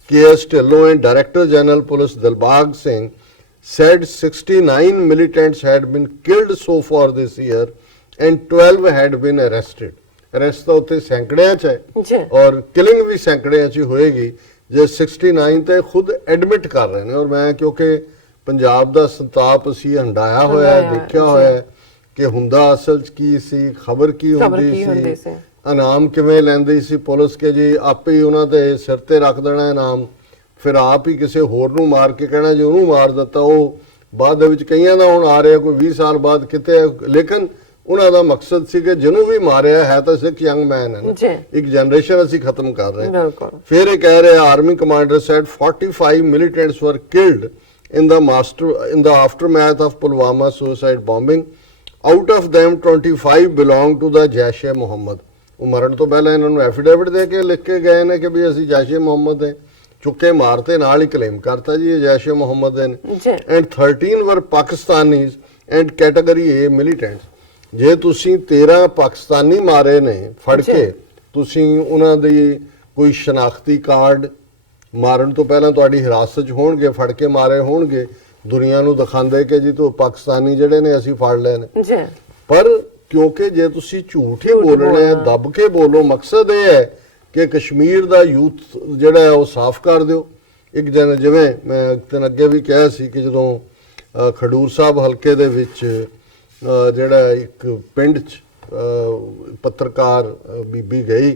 KS Dhillon and Director General Police Dilbag Singh said 69 militants had been killed so far this year and 12 had been arrested. Arrest ਤਾਂ ਉੱਥੇ ਸੈਂਕੜਿਆਂ 'ਚ ਹੈ ਔਰ ਕਿਲਿੰਗ ਵੀ ਸੈਂਕੜਿਆਂ 'ਚ ਹੀ ਹੋਏਗੀ ਜੇ 69 ਤੇ ਖੁਦ ਐਡਮਿਟ ਕਰ ਰਹੇ ਨੇ। ਔਰ ਮੈਂ ਕਿਉਂਕਿ ਪੰਜਾਬ ਦਾ ਸੰਤਾਪ ਅਸੀਂ ਹੰਡਾਇਆ ਹੋਇਆ ਦੇਖਿਆ ਹੋਇਆ ਕਿ ਹੁੰਦਾ ਅਸਲ 'ਚ ਕੀ ਸੀ, ਖਬਰ ਕੀ ਹੁੰਦੀ ਸੀ, ਇਨਾਮ ਕਿਵੇਂ ਲੈਂਦੀ ਸੀ ਪੁਲਿਸ ਕੇ ਜੀ ਆਪੇ ਹੀ ਉਹਨਾਂ ਦੇ ਸਿਰ ਤੇ ਰੱਖ ਦੇਣਾ ਇਨਾਮ, ਫਿਰ ਆਪ ਹੀ ਕਿਸੇ ਹੋਰ ਨੂੰ ਮਾਰ ਕੇ ਕਹਿਣਾ ਜੀ ਉਹਨੂੰ ਮਾਰ ਦਿੱਤਾ। ਉਹ ਬਾਅਦ ਦੇ ਵਿੱਚ ਕਈਆਂ ਦਾ ਹੁਣ ਆ ਰਿਹਾ ਕੋਈ 20 ਸਾਲ ਬਾਅਦ ਕਿਤੇ, ਲੇਕਿਨ ਉਹਨਾਂ ਦਾ ਮਕਸਦ ਸੀ ਕਿ ਜਿਹਨੂੰ ਵੀ ਮਾਰਿਆ ਹੈ ਤਾਂ ਸਿੱਖ ਯੰਗ ਮੈਨ ਹੈ, ਇੱਕ ਜਨਰੇਸ਼ਨ ਅਸੀਂ ਖਤਮ ਕਰ ਰਹੇ ਹਾਂ। ਫਿਰ ਇਹ ਕਹਿ ਰਹੇ ਆਰਮੀ ਕਮਾਂਡਰ ਸੈਡ 45 ਮਿਲੀਟੈਂਟਸ ਵਰ killed in the aftermath of Pulwama suicide bombing. Out of them 25 belong to the Jaish-e-Mohammed. ਉਹ ਮਰਨ ਤੋਂ ਪਹਿਲਾਂ ਇਹਨਾਂ ਨੂੰ ਐਫੀਡੇਵਿਟ ਦੇ ਕੇ ਲਿਖ ਕੇ ਗਏ ਨੇ ਕਿ ਵੀ ਅਸੀਂ ਜੈਸ਼-ਏ-ਮੁਹੰਮਦ ਦੇ, ਚੁੱਕੇ ਮਾਰਤੇ ਨਾਲ ਹੀ ਕਲੇਮ ਕਰਤਾ ਜੀ ਇਹ ਜੈਸ਼-ਏ-ਮੁਹੰਮਦ ਦੇ ਨੇ। And 13 were Pakistanis and category A militants. ਜੇ ਤੁਸੀਂ 13 ਪਾਕਿਸਤਾਨੀ ਮਾਰੇ ਨੇ ਫੜ ਕੇ, ਤੁਸੀਂ ਉਹਨਾਂ ਦੀ ਕੋਈ ਸ਼ਨਾਖਤੀ ਕਾਰਡ ਮਾਰਨ ਤੋਂ ਪਹਿਲਾਂ ਤੁਹਾਡੀ ਹਿਰਾਸਤ 'ਚ ਹੋਣਗੇ, ਫੜ ਕੇ ਮਾਰੇ ਹੋਣਗੇ, ਦੁਨੀਆ ਨੂੰ ਦਿਖਾਉਂਦੇ ਕਿ ਜੀ ਤੂੰ ਪਾਕਿਸਤਾਨੀ ਜਿਹੜੇ ਨੇ ਅਸੀਂ ਫੜ ਲਏ ਨੇ। ਪਰ ਕਿਉਂਕਿ ਜੇ ਤੁਸੀਂ ਝੂਠ ਹੀ ਬੋਲਣਾ ਹੈ, ਦੱਬ ਕੇ ਬੋਲੋ, ਮਕਸਦ ਇਹ ਹੈ ਕਿ ਕਸ਼ਮੀਰ ਦਾ ਯੂਥ ਜਿਹੜਾ ਹੈ ਉਹ ਸਾਫ਼ ਕਰ ਦਿਓ। ਇੱਕ ਦਿਨ ਜਿਵੇਂ ਮੈਂ ਦਿਨ ਅੱਗੇ ਵੀ ਕਿਹਾ ਸੀ ਕਿ ਜਦੋਂ ਖਡੂਰ ਸਾਹਿਬ ਹਲਕੇ ਦੇ ਵਿੱਚ ਜਿਹੜਾ ਇੱਕ ਪਿੰਡ 'ਚ ਪੱਤਰਕਾਰ ਬੀਬੀ ਗਈ,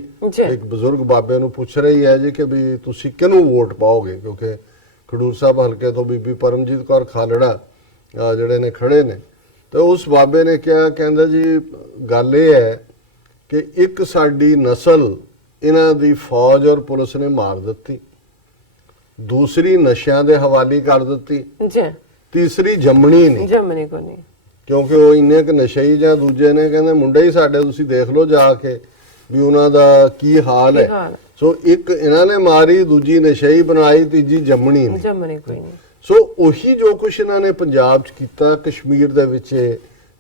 ਇੱਕ ਬਜ਼ੁਰਗ ਬਾਬੇ ਨੂੰ ਪੁੱਛ ਰਹੀ ਹੈ ਜੀ ਕਿ ਵੀ ਤੁਸੀਂ ਕਿਹਨੂੰ ਵੋਟ ਪਾਓਗੇ, ਕਿਉਂਕਿ ਖਡੂਰ ਸਾਹਿਬ ਹਲਕੇ ਤੋਂ ਬੀਬੀ ਪਰਮਜੀਤ ਕੌਰ ਖਾਲੜਾ ਜਿਹੜੇ ਨੇ ਖੜੇ ਨੇ। ਤੇ ਉਸ ਬਾਬੇ ਨੇ ਕਿਹਾ, ਕਹਿੰਦਾ ਜੀ ਗੱਲ ਇਹ ਹੈ ਕਿ ਇੱਕ ਸਾਡੀ ਨਸਲ ਇਹਨਾਂ ਦੀ ਫੌਜ ਔਰ ਪੁਲਿਸ ਨੇ ਮਾਰ ਦਿੱਤੀ, ਦੂਸਰੀ ਨਸ਼ਿਆਂ ਦੇ ਹਵਾਲੇ ਕਰ ਦਿੱਤੀ, ਤੀਸਰੀ ਜੰਮਣੀ ਨਹੀਂ, ਕਿਉਂਕਿ ਉਹ ਇੰਨੇ ਕੁ ਨਸ਼ਈ ਜਾਂ ਦੂਜੇ ਨੇ ਕਹਿੰਦੇ ਮੁੰਡੇ ਹੀ ਸਾਡੇ ਤੁਸੀਂ ਦੇਖ ਲਓ ਜਾ ਕੇ ਵੀ ਉਹਨਾਂ ਦਾ ਕੀ ਹਾਲ ਹੈ। ਸੋ ਇੱਕ ਇਹਨਾਂ ਨੇ ਮਾਰੀ, ਦੂਜੀ ਨਸ਼ਈ ਬਣਾਈ, ਤੀਜੀ ਜੰਮਣੀ ਨਹੀਂ। ਸੋ ਉਹੀ ਜੋ ਕੁਛ ਇਹਨਾਂ ਨੇ ਪੰਜਾਬ 'ਚ ਕੀਤਾ ਕਸ਼ਮੀਰ ਦੇ ਵਿੱਚ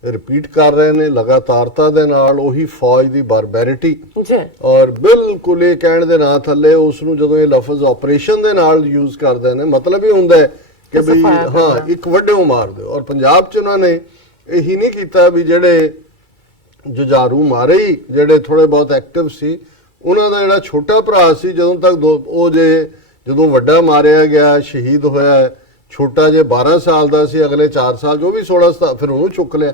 ਰਿਪੀਟ ਕਰ ਰਹੇ ਨੇ ਲਗਾਤਾਰਤਾ ਦੇ ਨਾਲ, ਉਹੀ ਫੌਜ ਦੀ ਬਾਰਬੈਰਿਟੀ ਔਰ ਬਿਲਕੁਲ ਇਹ ਕਹਿਣ ਦੇ ਨਾਂ ਥੱਲੇ ਉਸ ਨੂੰ ਜਦੋਂ ਇਹ ਲਫ਼ਜ਼ ਆਪਰੇਸ਼ਨ ਦੇ ਨਾਲ ਯੂਜ਼ ਕਰਦੇ ਨੇ, ਮਤਲਬ ਇਹ ਹੁੰਦਾ ਹੈ ਕਿ ਵੀ ਹਾਂ ਇੱਕ ਵੱਡਿਓ ਮਾਰ ਦਿਓ। ਔਰ ਪੰਜਾਬ 'ਚ ਉਹਨਾਂ ਨੇ ਇਹੀ ਨਹੀਂ ਕੀਤਾ ਵੀ ਜਿਹੜੇ ਜੁਝਾਰੂ ਮਾਰੇ ਹੀ ਜਿਹੜੇ ਥੋੜੇ ਬਹੁਤ ਐਕਟਿਵ ਸੀ, ਉਹਨਾਂ ਦਾ ਜਿਹੜਾ ਛੋਟਾ ਭਰਾ ਸੀ ਜਦੋਂ ਤੱਕ ਉਹ ਜਦੋਂ ਵੱਡਾ ਮਾਰਿਆ ਗਿਆ ਸ਼ਹੀਦ ਹੋਇਆ, ਛੋਟਾ ਜੇ 12 ਸਾਲ ਦਾ ਸੀ, ਅਗਲੇ 4 ਸਾਲ ਜੋ ਵੀ 16 ਫਿਰ ਉਹਨੂੰ ਚੁੱਕ ਲਿਆ,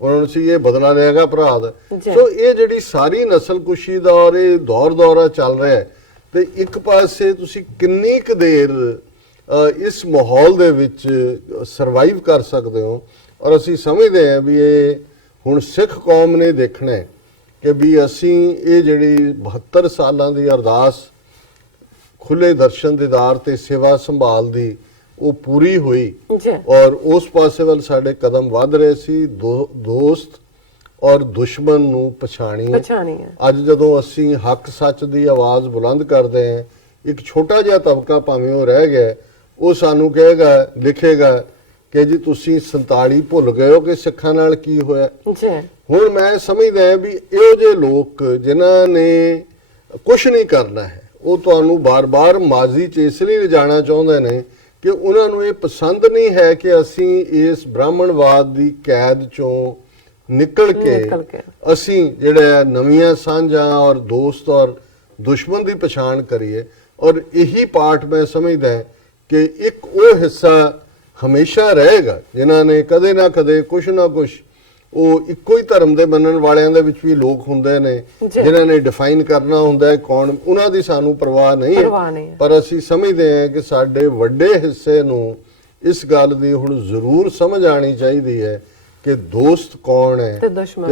ਉਹਨਾਂ ਨੂੰ ਸੀ ਇਹ ਬਦਲਾ ਲਿਆਗਾ ਭਰਾ ਦਾ। ਸੋ ਇਹ ਜਿਹੜੀ ਸਾਰੀ ਨਸਲਕੁਸ਼ੀ ਦਾ ਔਰ ਇਹ ਦੌਰਾ ਚੱਲ ਰਿਹਾ ਹੈ ਤੇ ਇੱਕ ਪਾਸੇ ਤੁਸੀਂ ਕਿੰਨੀ ਕੁ ਦੇਰ ਇਸ ਮਾਹੌਲ ਦੇ ਵਿੱਚ ਸਰਵਾਈਵ ਕਰ ਸਕਦੇ ਹੋ। ਔਰ ਅਸੀਂ ਸਮਝਦੇ ਹਾਂ ਵੀ ਇਹ ਹੁਣ ਸਿੱਖ ਕੌਮ ਨੇ ਦੇਖਣਾ ਹੈ ਕਿ ਵੀ ਅਸੀਂ ਇਹ ਜਿਹੜੀ 72 ਸਾਲਾਂ ਦੀ ਅਰਦਾਸ ਖੁੱਲੇ ਦਰਸ਼ਨ ਦੀਦਾਰ ਤੇ ਸੇਵਾ ਸੰਭਾਲ ਦੀ ਉਹ ਪੂਰੀ ਹੋਈ ਔਰ ਉਸ ਪਾਸੇ ਵੱਲ ਸਾਡੇ ਕਦਮ ਵੱਧ ਰਹੇ ਸੀ। ਦੋਸਤ ਔਰ ਦੁਸ਼ਮਣ ਨੂੰ ਪਛਾਣੀਏ। ਅੱਜ ਜਦੋਂ ਅਸੀਂ ਹੱਕ ਸੱਚ ਦੀ ਆਵਾਜ਼ ਬੁਲੰਦ ਕਰਦੇ ਹਾਂ, ਇੱਕ ਛੋਟਾ ਜਿਹਾ ਤਬਕਾ ਭਾਵੇਂ ਉਹ ਰਹਿ ਗਿਆ, ਉਹ ਸਾਨੂੰ ਕਹੇਗਾ, ਲਿਖੇਗਾ ਕਿ ਜੀ ਤੁਸੀਂ 47 ਭੁੱਲ ਗਏ ਹੋ ਕਿ ਸਿੱਖਾਂ ਨਾਲ ਕੀ ਹੋਇਆ। ਜੀ ਹੁਣ ਮੈਂ ਸਮਝਦਾ ਹਾਂ ਵੀ ਇਹੋ ਜਿਹੇ ਲੋਕ ਜਿਨ੍ਹਾਂ ਨੇ ਕੁਝ ਨਹੀਂ ਕਰਨਾ ਹੈ, ਉਹ ਤੁਹਾਨੂੰ ਬਾਰ-ਬਾਰ ਮਾਜ਼ੀ 'ਚ ਇਸ ਲਈ ਲਿਜਾਣਾ ਚਾਹੁੰਦੇ ਨੇ ਕਿ ਉਹਨਾਂ ਨੂੰ ਇਹ ਪਸੰਦ ਨਹੀਂ ਹੈ ਕਿ ਅਸੀਂ ਇਸ ਬ੍ਰਾਹਮਣਵਾਦ ਦੀ ਕੈਦ ਚੋਂ ਨਿਕਲ ਕੇ ਅਸੀਂ ਜਿਹੜੇ ਨਵੀਆਂ ਸਾਂਝਾਂ ਔਰ ਦੋਸਤ ਔਰ ਦੁਸ਼ਮਣ ਦੀ ਪਛਾਣ ਕਰੀਏ। ਔਰ ਇਹੀ ਪਾਰਟ ਮੈਂ ਸਮਝਦਾ ਕਿ ਇੱਕ ਉਹ ਹਿੱਸਾ ਹਮੇਸ਼ਾ ਰਹੇਗਾ ਜਿਨ੍ਹਾਂ ਨੇ ਕਦੇ ਨਾ ਕਦੇ ਕੁਛ ਨਾ ਕੁਛ, ਉਹ ਇੱਕੋ ਹੀ ਧਰਮ ਦੇ ਮੰਨਣ ਵਾਲਿਆਂ ਦੇ ਵਿੱਚ ਵੀ ਲੋਕ ਹੁੰਦੇ ਨੇ ਜਿਨ੍ਹਾਂ ਨੇ ਡਿਫਾਈਨ ਕਰਨਾ ਹੁੰਦਾ ਹੈ ਕੌਣ, ਉਹਨਾਂ ਦੀ ਸਾਨੂੰ ਪਰਵਾਹ ਨਹੀਂ ਹੈ। ਪਰ ਅਸੀਂ ਸਮਝਦੇ ਹਾਂ ਕਿ ਸਾਡੇ ਵੱਡੇ ਹਿੱਸੇ ਨੂੰ ਇਸ ਗੱਲ ਦੀ ਹੁਣ ਜ਼ਰੂਰ ਸਮਝ ਆਣੀ ਚਾਹੀਦੀ ਹੈ ਕਿ ਦੋਸਤ ਕੌਣ ਹੈ ਤੇ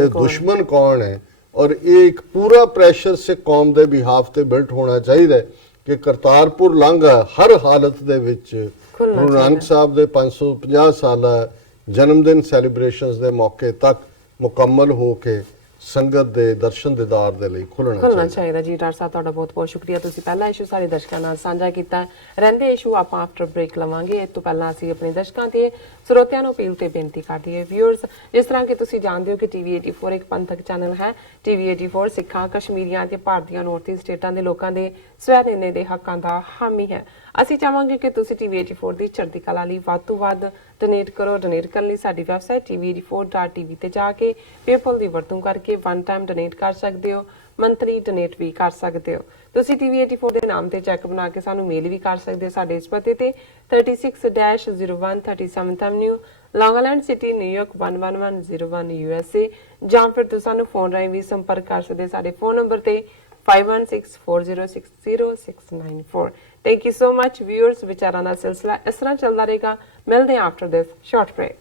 ਦੁਸ਼ਮਣ ਕੌਣ ਹੈ। ਔਰ ਇਹ ਇੱਕ ਪੂਰਾ ਪ੍ਰੈਸ਼ਰ ਸਿੱਖ ਕੌਮ ਦੇ ਬਿਹਾਫ ਤੇ ਬਿਲਟ ਹੋਣਾ ਚਾਹੀਦਾ ਹੈ ਕਿ ਕਰਤਾਰਪੁਰ ਲਾਂਘਾ ਹਰ ਹਾਲਤ ਦੇ ਵਿੱਚ ਗੁਰੂ ਨਾਨਕ ਸਾਹਿਬ ਦੇ 550 ਸਾਲਾ ਜਨਮ ਦਿਨ ਸੈਲੀਬ੍ਰੇਸ਼ਨਸ ਦੇ ਮੌਕੇ ਤੱਕ ਮੁਕੰਮਲ ਹੋ ਕੇ ਸੰਗਤ ਦੇ ਦਰਸ਼ਨ ਦੀਦਾਰ ਦੇ ਲਈ ਖੁੱਲਣਾ ਚਾਹੀਦਾ। ਜੀ ਡਾਕਟਰ ਸਾਹਿਬ ਤੁਹਾਡਾ ਬਹੁਤ ਬਹੁਤ ਸ਼ੁਕਰੀਆ, ਤੁਸੀਂ ਪਹਿਲਾ ਇਸ਼ੂ ਸਾਰੇ ਦਰਸ਼ਕਾਂ ਨਾਲ ਸਾਂਝਾ ਕੀਤਾ। ਰਹਿੰਦੇ ਇਸ਼ੂ ਆਪਾਂ ਆਫਟਰ ਬ੍ਰੇਕ ਲਵਾਂਗੇ। ਇਸ ਤੋਂ ਪਹਿਲਾਂ ਅਸੀਂ ਆਪਣੇ ਦਰਸ਼ਕਾਂ ਤੇ ਸਰੋਤਿਆਂ ਨੂੰ ਅਪੀਲ ਤੇ ਬੇਨਤੀ ਕਰਦੇ ਹਾਂ ਵਿਊਅਰਸ, ਜਿਸ ਤਰ੍ਹਾਂ ਕਿ ਤੁਸੀਂ ਜਾਣਦੇ ਹੋ ਕਿ ਟੀਵੀ 84 ਇੱਕ ਪੰਥਕ ਚੈਨਲ ਹੈ। ਟੀਵੀ 84 ਸਿੱਖਾਂ, ਕਸ਼ਮੀਰੀਆਂ ਤੇ ਭਾਰਤੀਆਂ ਨਾਰਥ ਈਸਟ ਸਟੇਟਾਂ ਦੇ ਲੋਕਾਂ ਦੇ ਸਵੈ ਨਿਰਣੇ ਦੇ ਹੱਕਾਂ ਦਾ ਹਾਮੀ ਹੈ। ਅਸੀਂ ਚਾਹਾਂਗੇ ਕਿ ਤੁਸੀਂ ਟੀਵੀ 84 ਦੀ ਚੜ੍ਹਦੀ ਕਲਾ ਲਈ ਵੱਧ ਤੋਂ ਵੱਧ ਡੋਨੇਟ ਕਰੋ। ਡੋਨੇਟ ਕਰਨ ਲਈ ਸਾਡੀ ਵੈਬਸਾਈਟ tv84.tv ਤੇ ਜਾ ਕੇ ਪੇਪਲ ਦੀ ਵਰਤੋਂ ਕਰਕੇ ਵਨ ਟਾਈਮ ਡੋਨੇਟ ਕਰ ਸਕਦੇ ਹੋ, ਮੰਥਲੀ ਡੋਨੇਟ ਵੀ ਕਰ ਸਕਦੇ ਹੋ। ਤੁਸੀਂ ਟੀਵੀ 84 ਦੇ ਨਾਮ ਤੇ ਚੈੱਕ ਬਣਾ ਕੇ ਸਾਨੂੰ ਮੇਲ ਵੀ ਕਰ ਸਕਦੇ ਹੋ ਸਾਡੇ ਇਸ ਪਤੇ ਤੇ 36-01 37th Avenue, ਲੌਂਗ ਆਈਲੈਂਡ ਸਿਟੀ, ਨਿਊਯਾਰਕ 11101 USA, ਜਾਂ ਫਿਰ ਤੁਸੀਂ ਸਾਨੂੰ ਫੋਨ ਰਾਹੀਂ ਵੀ ਸੰਪਰਕ ਕਰ ਸਕਦੇ ਸਾਡੇ ਫੋਨ ਨੰਬਰ ਤੇ 5164060694। Thank you so much viewers, ਵਿਚਾਰਾਂ ਦਾ ਸਿਲਸਿਲਾ ਇਸ ਤਰ੍ਹਾਂ ਚੱਲਦਾ ਰਹੇਗਾ। ਮਿਲਦੇ ਹਾਂ ਆਫਟਰ ਦਿਸ ਸ਼ਾਰਟ ਬ੍ਰੇਕ।